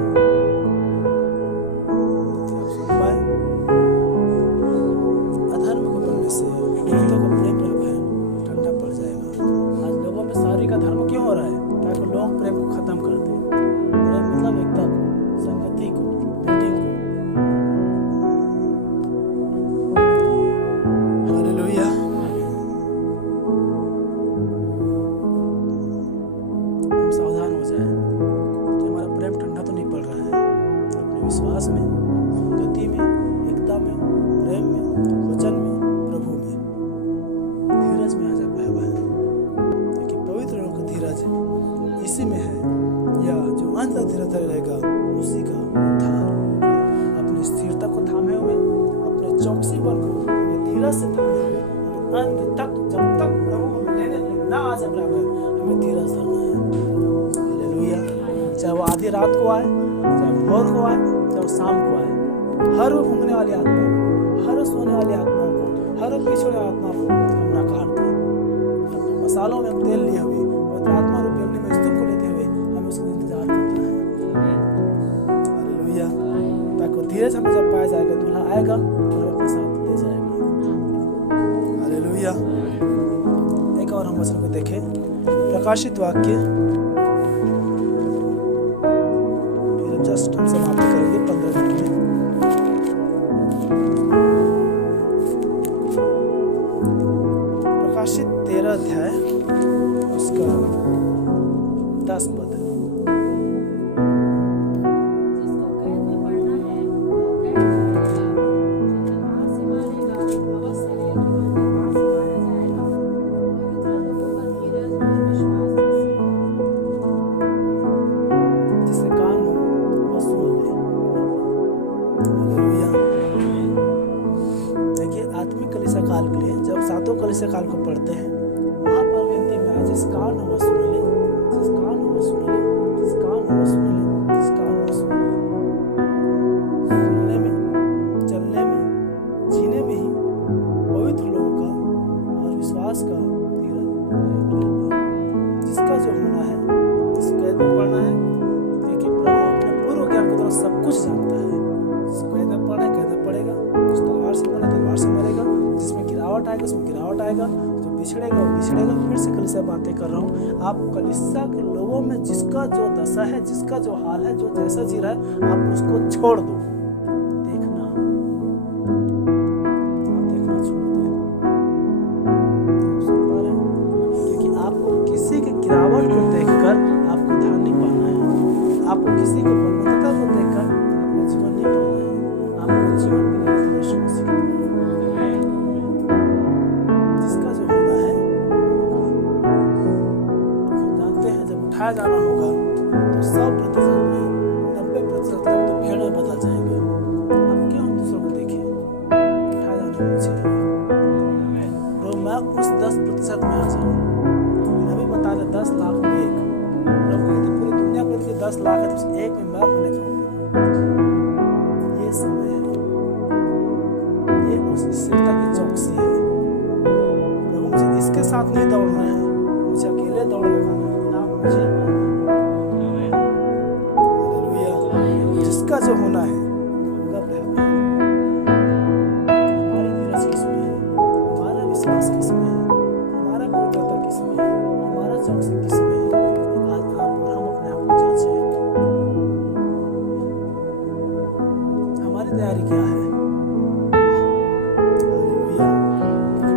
आप सुन पाए? अधर्म को बढ़ने से बहुतों का प्रेम ठंडा पड़ जाएगा। आज लोगों में शारीरिक अधर्म क्यों हो रहा है? ताकि लोग प्रेम को खत्म कर दें। प्रेम मतलब एकता को, संगति को, मीटिंग को। हालेलुया। हम सावधान हो जाएं कि हमारा प्रेम ठंडा तो नहीं पड़ रहा है। अपने विश्वास में, संगति में, एकता में, प्रेम में, वचन में, प्रभु में, धीरज में आ जा पाए बहन। क्योंकि पवित्र लोगों का धीरज इसी में है, या जो अंत तक धीरज धरे रहेगा उसी का उद्धार होगा। अपनी स्थिरता को थामे हुए, अपने चौकसी पर को अपने धीरज से थामे हुए, अंत तक, जब तक प्रभु हमें लेने ना आ जाए बराबर, हमें धीरज धरना है। हालेलुया। चाहे वो आधी रात को आए, चाहे भोर को आए, चाहे वो शाम को आए, हर वो भूखने वाली आत्माओं को, हर वो सोने वाली आत्माओं को, हर वो पिछड़े आत्मा को हम नकार दें। अपने मसालों में हम तेल लिए हुए, पवित्र आत्मा रूपी अग्नि में स्तंभ को लेते हुए हमें उसका इंतजार करना है। हालेलुया। ताकि धीरज हमें जब पाया जाएगा, दूल्हा आएगा और अपने साथ ले जाएगा। हालेलुया। एक और हम वचन को देखें, प्रकाशित वाक्य, फिर जस्ट हम समाप्त करेंगे 15 मिनट में। प्रकाशित 13 अध्याय उसका 10 पद। जिसको कैद में पड़ना है वह कैद में पड़ेगा, जो तलवार से मारेगा अवश्य है कि वह तलवार से मारा जाएगा। पवित्र लोगों का धीरज और विश्वास इसी है। जिससे कान हो वह सुन ले। हालेलुया। देखिए आत्मिक कलीसिया काल के लिए जब सातों कलीसिया काल को पढ़ते हैं, वहाँ पर व्यक्ति में जिस कान हो वह सुन ले, जिस कान हो वह सुन ले, जिस कान हो वह सुन ले, जिस कान हो वह सुन ले। सुनने में, चलने में, जीने में ही पवित्र लोगों का और विश्वास का धीरज रहेगा। जिसका जो होना है, जिस कैद में पढ़ना है, देखिए प्रभु अपने पूर्व ज्ञान के द्वारा सब कुछ जानता है। जिसको कैद में पढ़ना है, कैद में पड़ेगा। जिस तलवार से मरना, तलवार से मरेगा। जिसमें गिरावट आएगा, उसमें गिरावट आएगा। जो पिछड़ेगा वो पिछड़ेगा। फिर से कलीसिया बातें कर रहा हूँ। आप कलीसिया के लोगों में जिसका जो दशा है, जिसका जो हाल है, जो जैसा जी रहा है, आप उसको छोड़ दो। देखना, आप देखना छोड़ दें। आप सुन पा रहे हैं? क्योंकि आपको किसी के गिरावट को देखकर आपको ध्यान नहीं पाना है। आपको किसी को बलवंतता को देखकर आपको जीवन नहीं पाना है। आपको साथ नहीं दौड़ना है, मुझे अकेले दौड़ लगाना है, इनाम मुझे पाना है। हालेलुया। जिसका जो होना है होगा प्रभु। हमारी धीरज किसमें है, हमारा विश्वास किसमें है, हमारा पवित्रता किसमें है, हमारा चौकसी किसमें है। आज आप और हम अपने आप को जांचें, हमारी तैयारी क्या है। हालेलुया।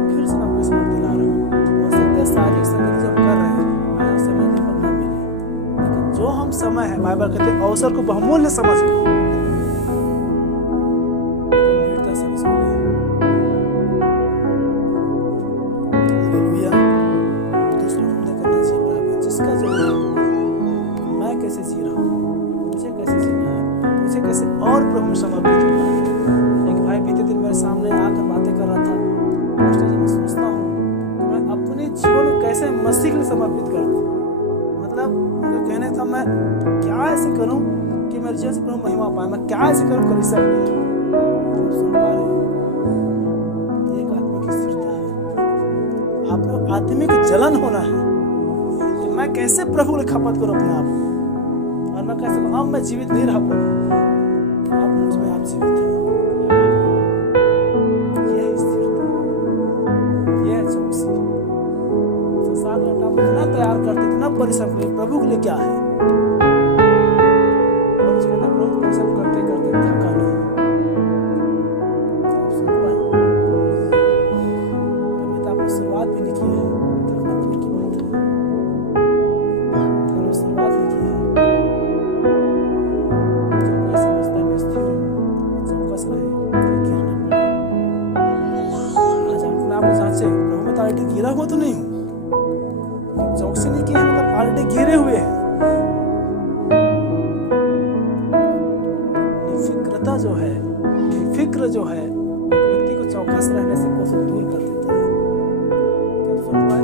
फिर से मैं आपको स्मरण दिला रहा हूँ, हो सकता है शारीरिक संगति जब कर रहे हैं हमारा समय दिन पर न मिले, लेकिन जो हम समय है, बाइबल कहते हैं अवसर को बहुमूल्य समझ गंभीरता से इसको लें। हालेलुया। दूसरों को हमने करना चाहिए बराबर, जिसका जो है मैं कैसे जी रहा हूँ, मुझे कैसे जीना है, मुझे कैसे और प्रभु में समर्पित होना है। एक भाई बीते दिन मेरे सामने आकर बातें कर रहा था, पास्टर जी मैं सोचता हूँ कि मैं अपने जीवन को कैसे मसीह के लिए समर्पित कर दूँ। मतलब उनका कहने था मैं क्या ऐसे करूँ कि मेरे जीवन से प्रभु महिमा पाए, मैं क्या ऐसे करूँ कलीसिया के लिए। तुम सुन पा रहे हो, ये एक आत्मिक स्थिरता है, आप में आत्मिक जलन होना है कि मैं कैसे प्रभु के लिए खपत करूं अपने आप को, और मैं कैसे अब मैं जीवित नहीं रह पाऊँ, अब मुझ में आप जीवित हैं। यह स्थिरता, यह चौकसी। संसार में आप इतना तैयार करते, इतना परिश्रम करते, प्रभु के लिए क्या है। और उसके बाद प्रभु को परिश्रम करते करते थका नहीं। आप सुन पाए, कभी तो आपने शुरुआत भी नहीं की है, थकना दूर की बात है। मैंने शुरुआत नहीं की है, जब कैसे बचता है मैं स्थिर हूँ, चौकस रहे, गिर ना पड़े। आज अपने आप को जांचे, प्रभु में तो ऑलरेडी गिरा हुआ तो नहीं हूँ, चौकसी नहीं की है मतलब ऑलरेडी गिरे हुए हैं। फिक्रता जो है, फिक्र जो है, एक व्यक्ति को चौकस रहने से कोसों दूर कर देता है। क्या सुन पाए?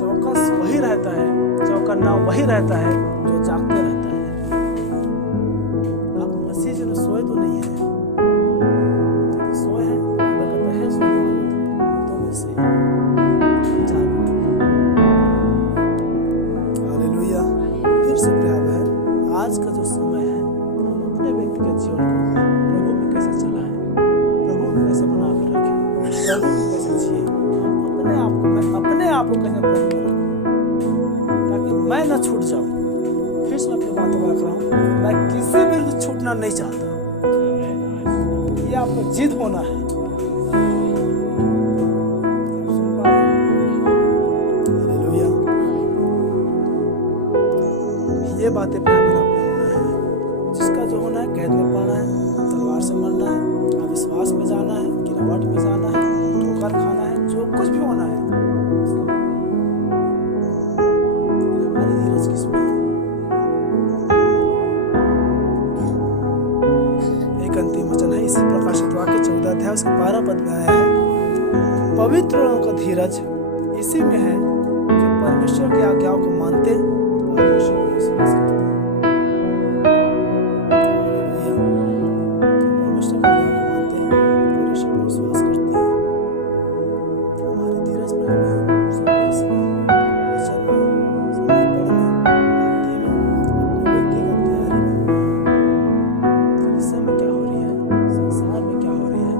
चौकस वही रहता है, चौकन्ना वही रहता है जो जागते रहता है। आप मसीह जी ने सोए तो नहीं है, यदि सोए हैं बाइबल कहता है सोने वालों तो में से जागो। हालेलुया। फिर से प्यार है, आज का जो समय है हम अपने व्यक्तिगत जीवन को प्रभु में कैसे चलाएं, प्रभु में कैसे बना कर रखें, प्रभु में कैसे जिए, हम अपने आप को, मैं अपने आप को कैसे प्रभु में रखूं ताकि मैं न छूट जाऊं। फिर से मैं अपनी बातों को रख रहा हूं, मैं किसी भी छूटना नहीं चाहता, ये आपको जिद होना है। सुन पा रहे हैं? हालेलुया। ये बातें प्रभु में होना है, जिसका जो होना है कैद में पाना है, तलवार से मरना है, अविश्वास में जाना है, गिरावट में जाना है, ठोकर खाना है, जो कुछ भी होना है उसका। हमारी धीरज किसमें है? एक अंतिम वचन है, इसी प्रकाशित वाक्य 14 अध्याय उसके 12 पद में आया है, पवित्र लोगों का धीरज इसी में है जो परमेश्वर की आज्ञाओं को मानते और परमेश्वर पर विश्वास करते हैं। परमेश्वर की आज्ञा को मानते हैं, परमेश्वर पर विश्वास करते हैं। हमारी धीरज प्रभु में, संदेश में, वचन में, समर्पण में, भक्ति में, अपनी व्यक्तिगत तैयारी में, कलीसिया में क्या हो रही है, संसार में क्या हो रही है,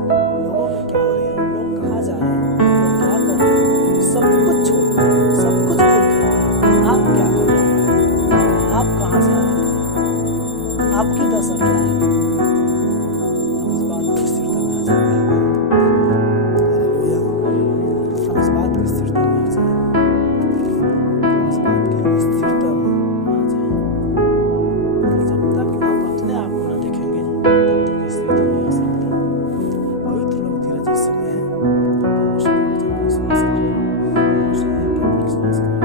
लोगों में क्या हो रही है, लोग कहाँ जा रहे हैं, लोग क्या कर रहे हैं, सब कुछ छोड़कर, सब कुछ भूलकर आप क्या कर रहे हैं, आप कहाँ जा रहे हैं, आपकी दशा क्या है। हम इस बात की स्थिरता में आ जाए। हालेलुया। हम इस बात की स्थिरता में आ जाए, हम इस बात की स्थिरता में आ जाए। जब तक आप अपने आप को न देखेंगे तब तक इस स्थिरता में आ सकते हैं। पवित्र लोग धीरज इस समय है, परमेश्वर के वचन पर विश्वास करें, परमेश्वर के आज्ञा पर विश्वास करें,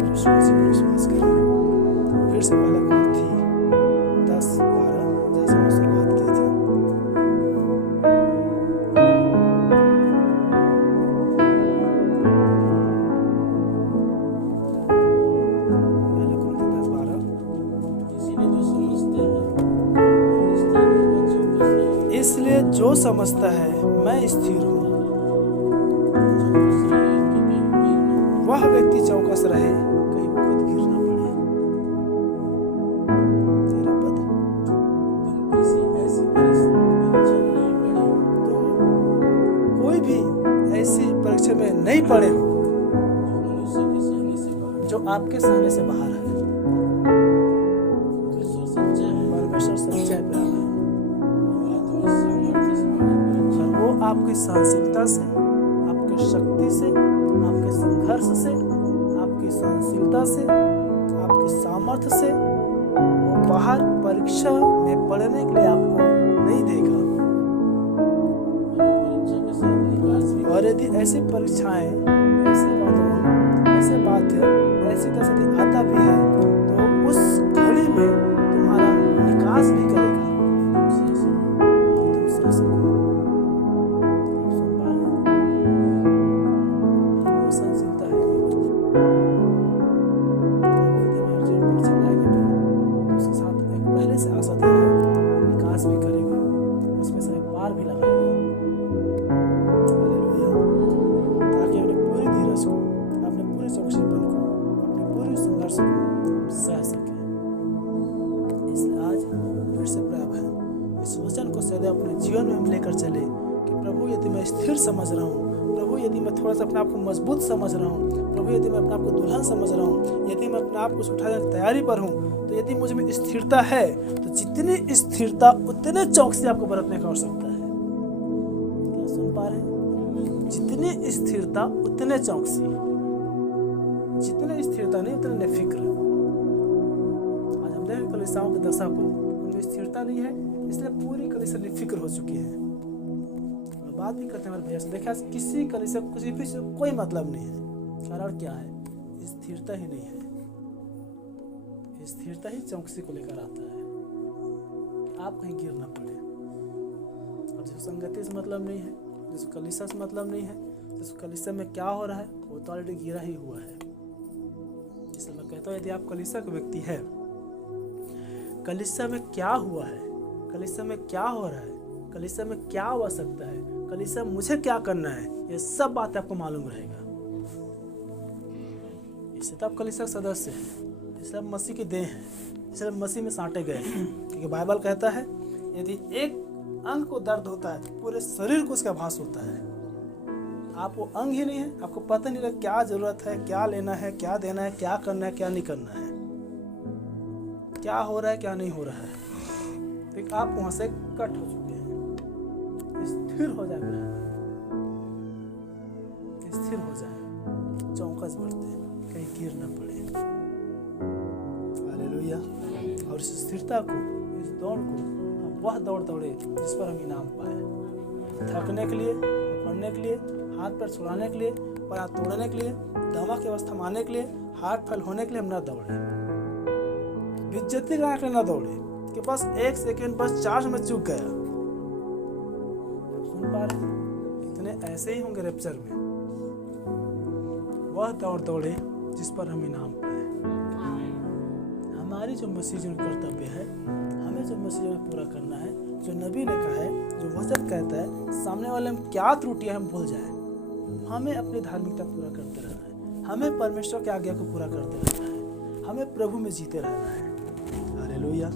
परमेश्वर पर विश्वास करें। फिर से पहले कुरिन्थी 10-12 जैसे मैं शुरुआत की थी। पहले कुरिन्थी 10-12, इसलिए जो समझता है मैं स्थिर हूँ, वह व्यक्ति चौकस रहे कहीं खुद गिर ना पड़े। तेरा पद तुम किसी ऐसी परीक्षा में पड़े कोई भी ऐसी परीक्षा में नहीं पड़े हो जो मनुष्य के सहने से बाहर जो आपके सहने से बाहर है। परमेश्वर सच्चा है। परमेश्वर सच्चा है प्यारा है। आत्मा सामर्थ्य से हमारी परीक्षा और वो आपकी सहनशीलता से, आपकी शक्ति से, आपके संघर्ष से, आपकी सहनशीलता से, आपकी सामर्थ्य से वो बाहर परीक्षा में पढ़ने के लिए आपको नहीं देगा। परीक्षा के साथ निकास भी और यदि ऐसी परीक्षाएं, ऐसे वातावरण, ऐसे बाध्य, ऐसी परिस्थिति आता भी है तो उस घड़ी में तुम्हारा निकास भी करेगा तुमसे से कि तुम सह सको। आप सुन पा रहे हैं? वो सहनशीलता है यदि हमारे जीवन में परीक्षा लाएगा भी तो उसके साथ एक पहले से आशा दे रहा है, निकास भी करेगा, उसमें से एक पार भी लगाएगा। हालेलुया। ताकि अपने पूरी धीरज को, अपने पूरे चौकसीपन को, अपने पूरे संघर्ष को हम सह सके। इसलिए आज फिर से प्रभु है इस वचन को सदैव अपने जीवन में हम लेकर चले कि प्रभु यदि मैं स्थिर समझ रहा हूँ, प्रभु यदि मैं थोड़ा सा अपने आप को मजबूत समझ रहा हूँ, प्रभु यदि मैं अपने आप को दुल्हन समझ रहा हूँ, यदि मैं अपने आप को उठाने की तैयारी पर हूँ, तो यदि मुझ में स्थिरता है तो जितनी स्थिरता उतने चौकसी आपको बरतने की आवश्यकता है। क्या सुन पा रहे हैं? जितनी स्थिरता उतने चौकसी, जितने स्थिरता नहीं उतने फिक्र। आज हम देखें कलीसियाओं की दशा को, उनमें स्थिरता नहीं है, इसलिए पूरी कलीसिया निफिक्र हो चुकी है। और बात भी करते हैं हमारे भैया से, देखा किसी कलीसिया को किसी भी से कोई मतलब नहीं है। कारण क्या है? स्थिरता ही नहीं है। स्थिरता ही चौकसी को लेकर आता है कि आप कहीं गिर ना पड़े। और जिसको संगति से मतलब नहीं है, जिसको कलीसिया से मतलब नहीं है, जिसको कलीसिया में क्या हो रहा है वो तो ऑलरेडी गिरा ही हुआ है। इसलिए मैं कहता हूँ यदि आप कलीसिया का व्यक्ति है, कलीसिया में क्या हुआ है, कलीसिया में क्या हो रहा है, कलीसिया में क्या आवश्यकता है, कलीसिया मुझे क्या करना है, ये सब बातें आपको मालूम रहेगा। इससे तो आप कलीसिया का सदस्य हैं, इसलिए आप मसीह की देह हैं, इसलिए मसीह में साटे गए हैं। क्योंकि बाइबल कहता है यदि एक अंग को दर्द होता है तो पूरे शरीर को उसका आभास होता है। आप वो अंग ही नहीं है, आपको पता नहीं लगा क्या जरूरत है, क्या लेना है, क्या देना है, क्या करना है, क्या नहीं करना है, क्या हो रहा है, क्या नहीं हो रहा है। तो आप वहां से कट हो चुके हैं। स्थिर हो जाए, स्थिर हो जाए, चौकस बढ़ते, कहीं गिर न पड़े। हालेलुया। और इस स्थिरता को, इस दौड़ को हम वह दौड़ दौड़े जिस पर हम इनाम पाए। थकने के लिए, पकड़ने के लिए, हाथ पैर छुड़ाने के लिए, पैर तोड़ने के लिए, दमा की अवस्था मारने के लिए, हाथ फैल होने के लिए हम न दौड़े, बेइज्जती कराने के लिए न दौड़े कि बस एक सेकेंड, बस चार्ज में चूक गया। सुन पा रहे हैं? कितने ऐसे ही होंगे रैप्चर में। वह दौड़ दौड़े जिस पर हम इनाम पाए। हमारी जो मसीह में कर्तव्य है, हमें जो मसीह में पूरा करना है, जो नबी ने कहा है, जो वचन कहता है, सामने वाले में क्या त्रुटियां हम भूल जाए, हमें अपनी धार्मिकता पूरा करते रहना है, हमें परमेश्वर की आज्ञा को पूरा करते रहना है, हमें प्रभु में जीते रहना है। हालेलुया।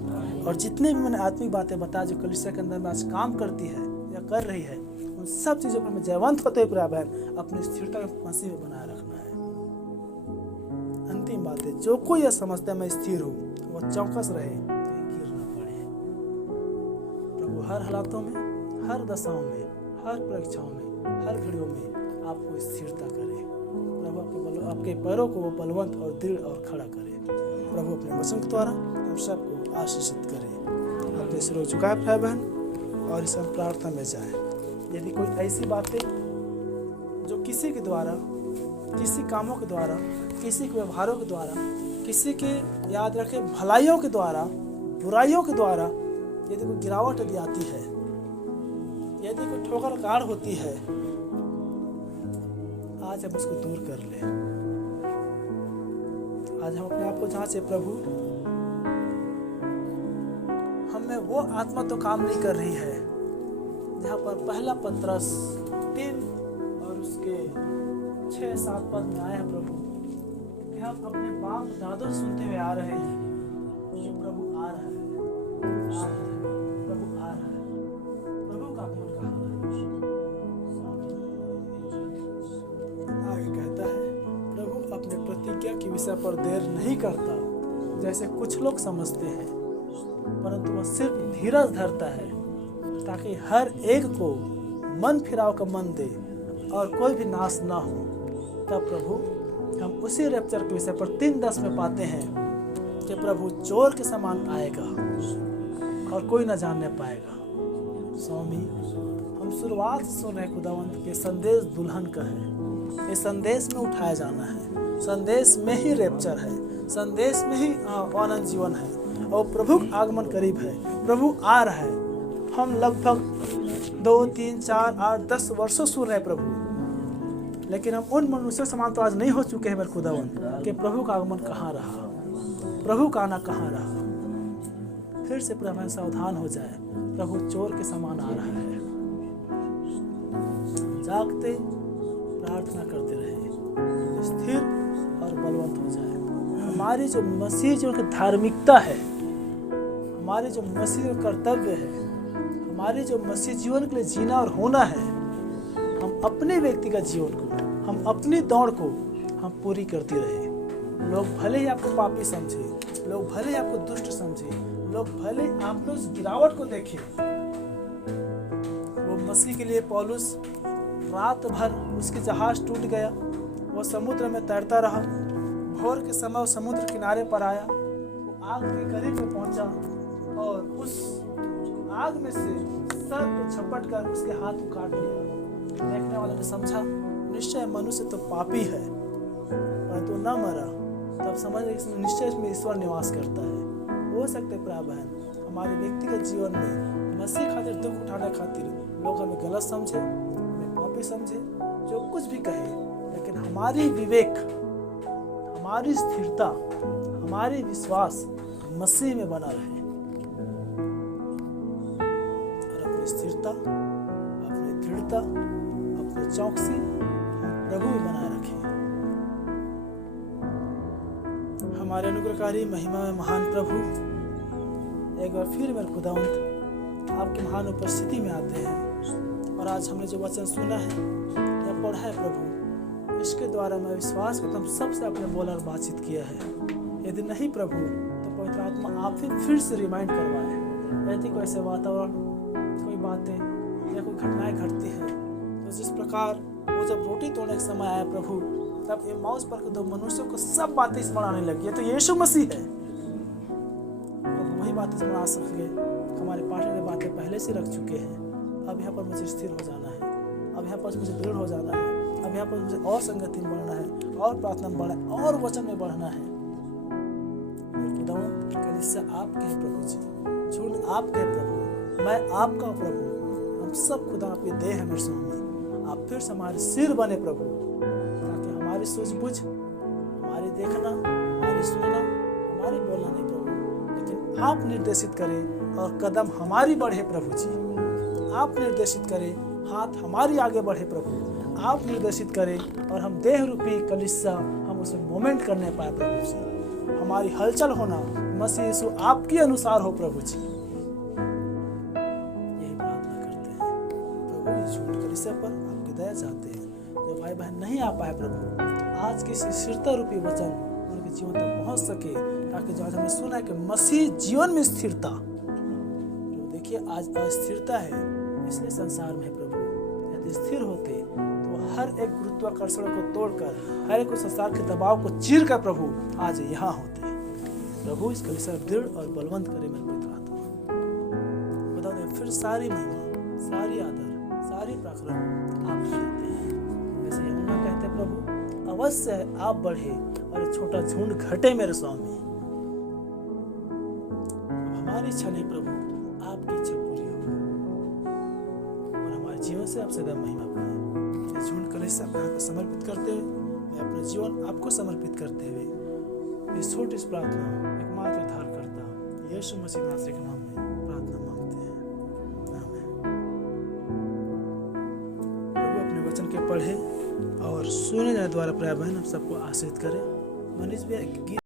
और जितने भी मैंने आत्मिक बातें बताया जो कलीसिया के अंदर में आज काम करती है या कर रही है, उन सब चीज़ों पर हमें जयवंत होते हुए प्यारे बहन अपनी स्थिरता को मसीह में बनाए रखना है। अंतिम बात है, जो कोई यह समझता है मैं स्थिर हूँ, वो चौकस रहे, कहीं गिर ना पड़े। प्रभु हर हालातों में, हर दशाओं में, हर परीक्षाओं में, हर घड़ियों में आपको स्थिरता करे। प्रभु आपके पैरों को वो बलवंत और दृढ़ और खड़ा करे। प्रभु अपने वचन के द्वारा हम सबको आशीषित करे। अपने सिरों झुकाए भाई बहन और इस प्रार्थना में जाए। यदि कोई ऐसी बातें जो किसी के द्वारा, किसी कामों के द्वारा, किसी के व्यवहारों के द्वारा, किसी के याद रखे भलाइयों के द्वारा, बुराइयों के द्वारा यदि कोई गिरावट यदि आती है, यदि कोई ठोकर काढ़ होती है, आज हम उसको दूर कर ले। आज हम अपने आप को जांचे, प्रभु हमें वो आत्मा तो काम नहीं कर रही है जहाँ पर पहला पत्रस 3 और उसके 6-7 पद में आए हैं प्रभु कि हम अपने बाप दादों से सुनते हुए आ रहे हैं कि प्रभु आ रहा है, प्रभु आ रहा है, प्रभु का आगमन कहाँ है। आगे कहता है, प्रभु अपने प्रतिज्ञा के विषय पर देर नहीं करता जैसे कुछ लोग समझते हैं, परंतु वह सिर्फ धीरज धरता है ताकि हर एक को मन फिराव का मन दे और कोई भी नाश ना हो। तब प्रभु हम उसी रैप्चर के विषय पर 3:10 में पाते हैं कि प्रभु चोर के समान आएगा और कोई न जानने पाएगा। स्वामी, हम शुरुआत से सुन रहे खुदावंत के संदेश दुल्हन का है। इस संदेश में उठाया जाना है, संदेश में ही रैप्चर है, संदेश में ही आनंद जीवन है और प्रभु का आगमन करीब है, प्रभु आ रहा है। हम लगभग 2, 3, 4, 8, 10 वर्षों सुन रहे प्रभु, लेकिन हम उन मनुष्यों समान तो आज नहीं हो चुके हैं मेरे खुदावन कि प्रभु का आगमन कहाँ रहा, प्रभु का आना कहाँ रहा। फिर से प्रभु सावधान हो जाए, प्रभु चोर के समान आ रहा है। जागते प्रार्थना करते रहे, स्थिर और बलवंत हो जाए। हमारी जो मसीह जो धार्मिकता है, हमारी जो मसीह कर्तव्य है, हमारी जो मसीह जीवन के लिए जीना और होना है, हम अपने व्यक्तिगत जीवन को, हम अपनी दौड़ को हम पूरी करते रहे। लोग भले ही आपको पापी समझे, लोग भले ही आपको दुष्ट समझे, लोग भले आप में उस गिरावट को देखें। वो मसीह के लिए पौलुस रात भर उसकी जहाज टूट गया, वो समुद्र में तैरता रहा। भोर के समय वो समुद्र किनारे पर आया, वो आग के करीब में पहुंचा और उस आग में से सर को झपट कर उसके हाथ को काट लिया। देखने वाले ने समझा निश्चय मनुष्य तो पापी है, परंतु न मरा। तब समझ निश्चय इसमें ईश्वर निवास करता है। हो सकते प्राय बहन हमारे व्यक्तिगत जीवन में मसीह खातिर दुख उठाने खातिर लोग हमें गलत समझे, हमें पापी समझे, जो कुछ भी कहे, लेकिन हमारी विवेक, हमारी स्थिरता, हमारी विश्वास मसीह में बना रहे और अपनी स्थिरता, अपनी दृढ़ता, अपनी चौकसी प्रभु में बनाए रखें। हमारे अनुग्रहकारी महिमा में महान प्रभु, एक बार फिर मेरे खुदावंत आपकी महान उपस्थिति में आते हैं और आज हमने जो वचन सुना है या पढ़ा है प्रभु, इसके द्वारा मैं विश्वास करता हूँ सबसे आपने बोला और बातचीत किया है। यदि नहीं प्रभु तो पवित्र आत्मा आप फिर से रिमाइंड करवाए। यदि कोई ऐसे वातावरण, कोई बातें या कोई घटनाएं घटती हैं, तो जिस प्रकार वो जब रोटी तोड़ने का समय आया प्रभु, तब एमाउस पर के 2 मनुष्यों को सब बातें स्मरण आने लगी। ये तो यीशु मसीह है। वही बातें स्मरण आ सके। हमारे पाठक ने बातें पहले से रख चुके हैं। अब यहाँ पर मुझे स्थिर हो जाना है, अब यहाँ पर मुझे दृढ़ हो जाना है, अब यहाँ पर मुझे और संगति में बढ़ना है, और प्रार्थना में बढ़ना है, और वचन में बढ़ना है। कलीसिया आपके हैं प्रभु जी, झूठ आपके हैं प्रभु, मैं आपका हूँ प्रभु। हम सब खुदा आपके देह हैं मेरे स्वामी। आप फिर से हमारे सिर बने प्रभु, ताकि हमारी सूझबूझ, हमारी देखना, हमारी सुनना, हमारी बोलना नहीं प्रभु, लेकिन आप निर्देशित करें और कदम हमारी बढ़े प्रभु जी। आप निर्देशित करें, हाथ हमारी आगे बढ़े प्रभु। आप निर्देशित करें और हम देह रूपी कलीसिया हम उसमें मोमेंट करने पाए प्रभु जी। हमारी हलचल होना मसीह यीशु आपके अनुसार हो प्रभु जी। यही प्रार्थना करते हैं प्रभु। इस झूठ कलीसिया पर आपकी दया चाहते हैं। जो भाई बहन नहीं आ पाए प्रभु, आज के स्थिरता रूपी वचन उनके जीवन तक पहुंच सके, ताकि जो आज हमने सुना है कि मसीह जीवन में स्थिरता, जो देखिए आज अस्थिरता है इसलिए संसार में प्रभु। यदि स्थिर होते तो हर एक गुरुत्वाकर्षण को तोड़कर, हर एक संसार के दबाव को चीर कर प्रभु आज यहाँ होते। प्रभु इस कलीसिया दृढ़ और बलवंत करे मेरे पवित्र आत्मा। बता दें फिर सारी महिमा, सारी आदर, सारी पराक्रम आप देते हैं। जैसे यूहन्ना कहते हैं प्रभु अवश्य आप बढ़े और एक छोटा झुंड घटे मेरे स्वामी। हमारी इच्छा नहीं प्रभु, आपकी इच्छा पूरी हो और हमारे जीवन से आप सदा महिमा पाए। इस झुंड कलीसिया आपके हाथ में समर्पित करते हुए, मैं अपना जीवन आपको समर्पित करते हुए इस छोटी सी प्रार्थना एकमात्र उद्धारकर्ता यीशु मसीह नासरी के नाम में प्रार्थना मांगते हैं, आमीन। प्रभु अपने वचन के पढ़े और सुने जाने द्वारा प्राय बहन हम सबको आशीषित करें। मनीष भैया गीत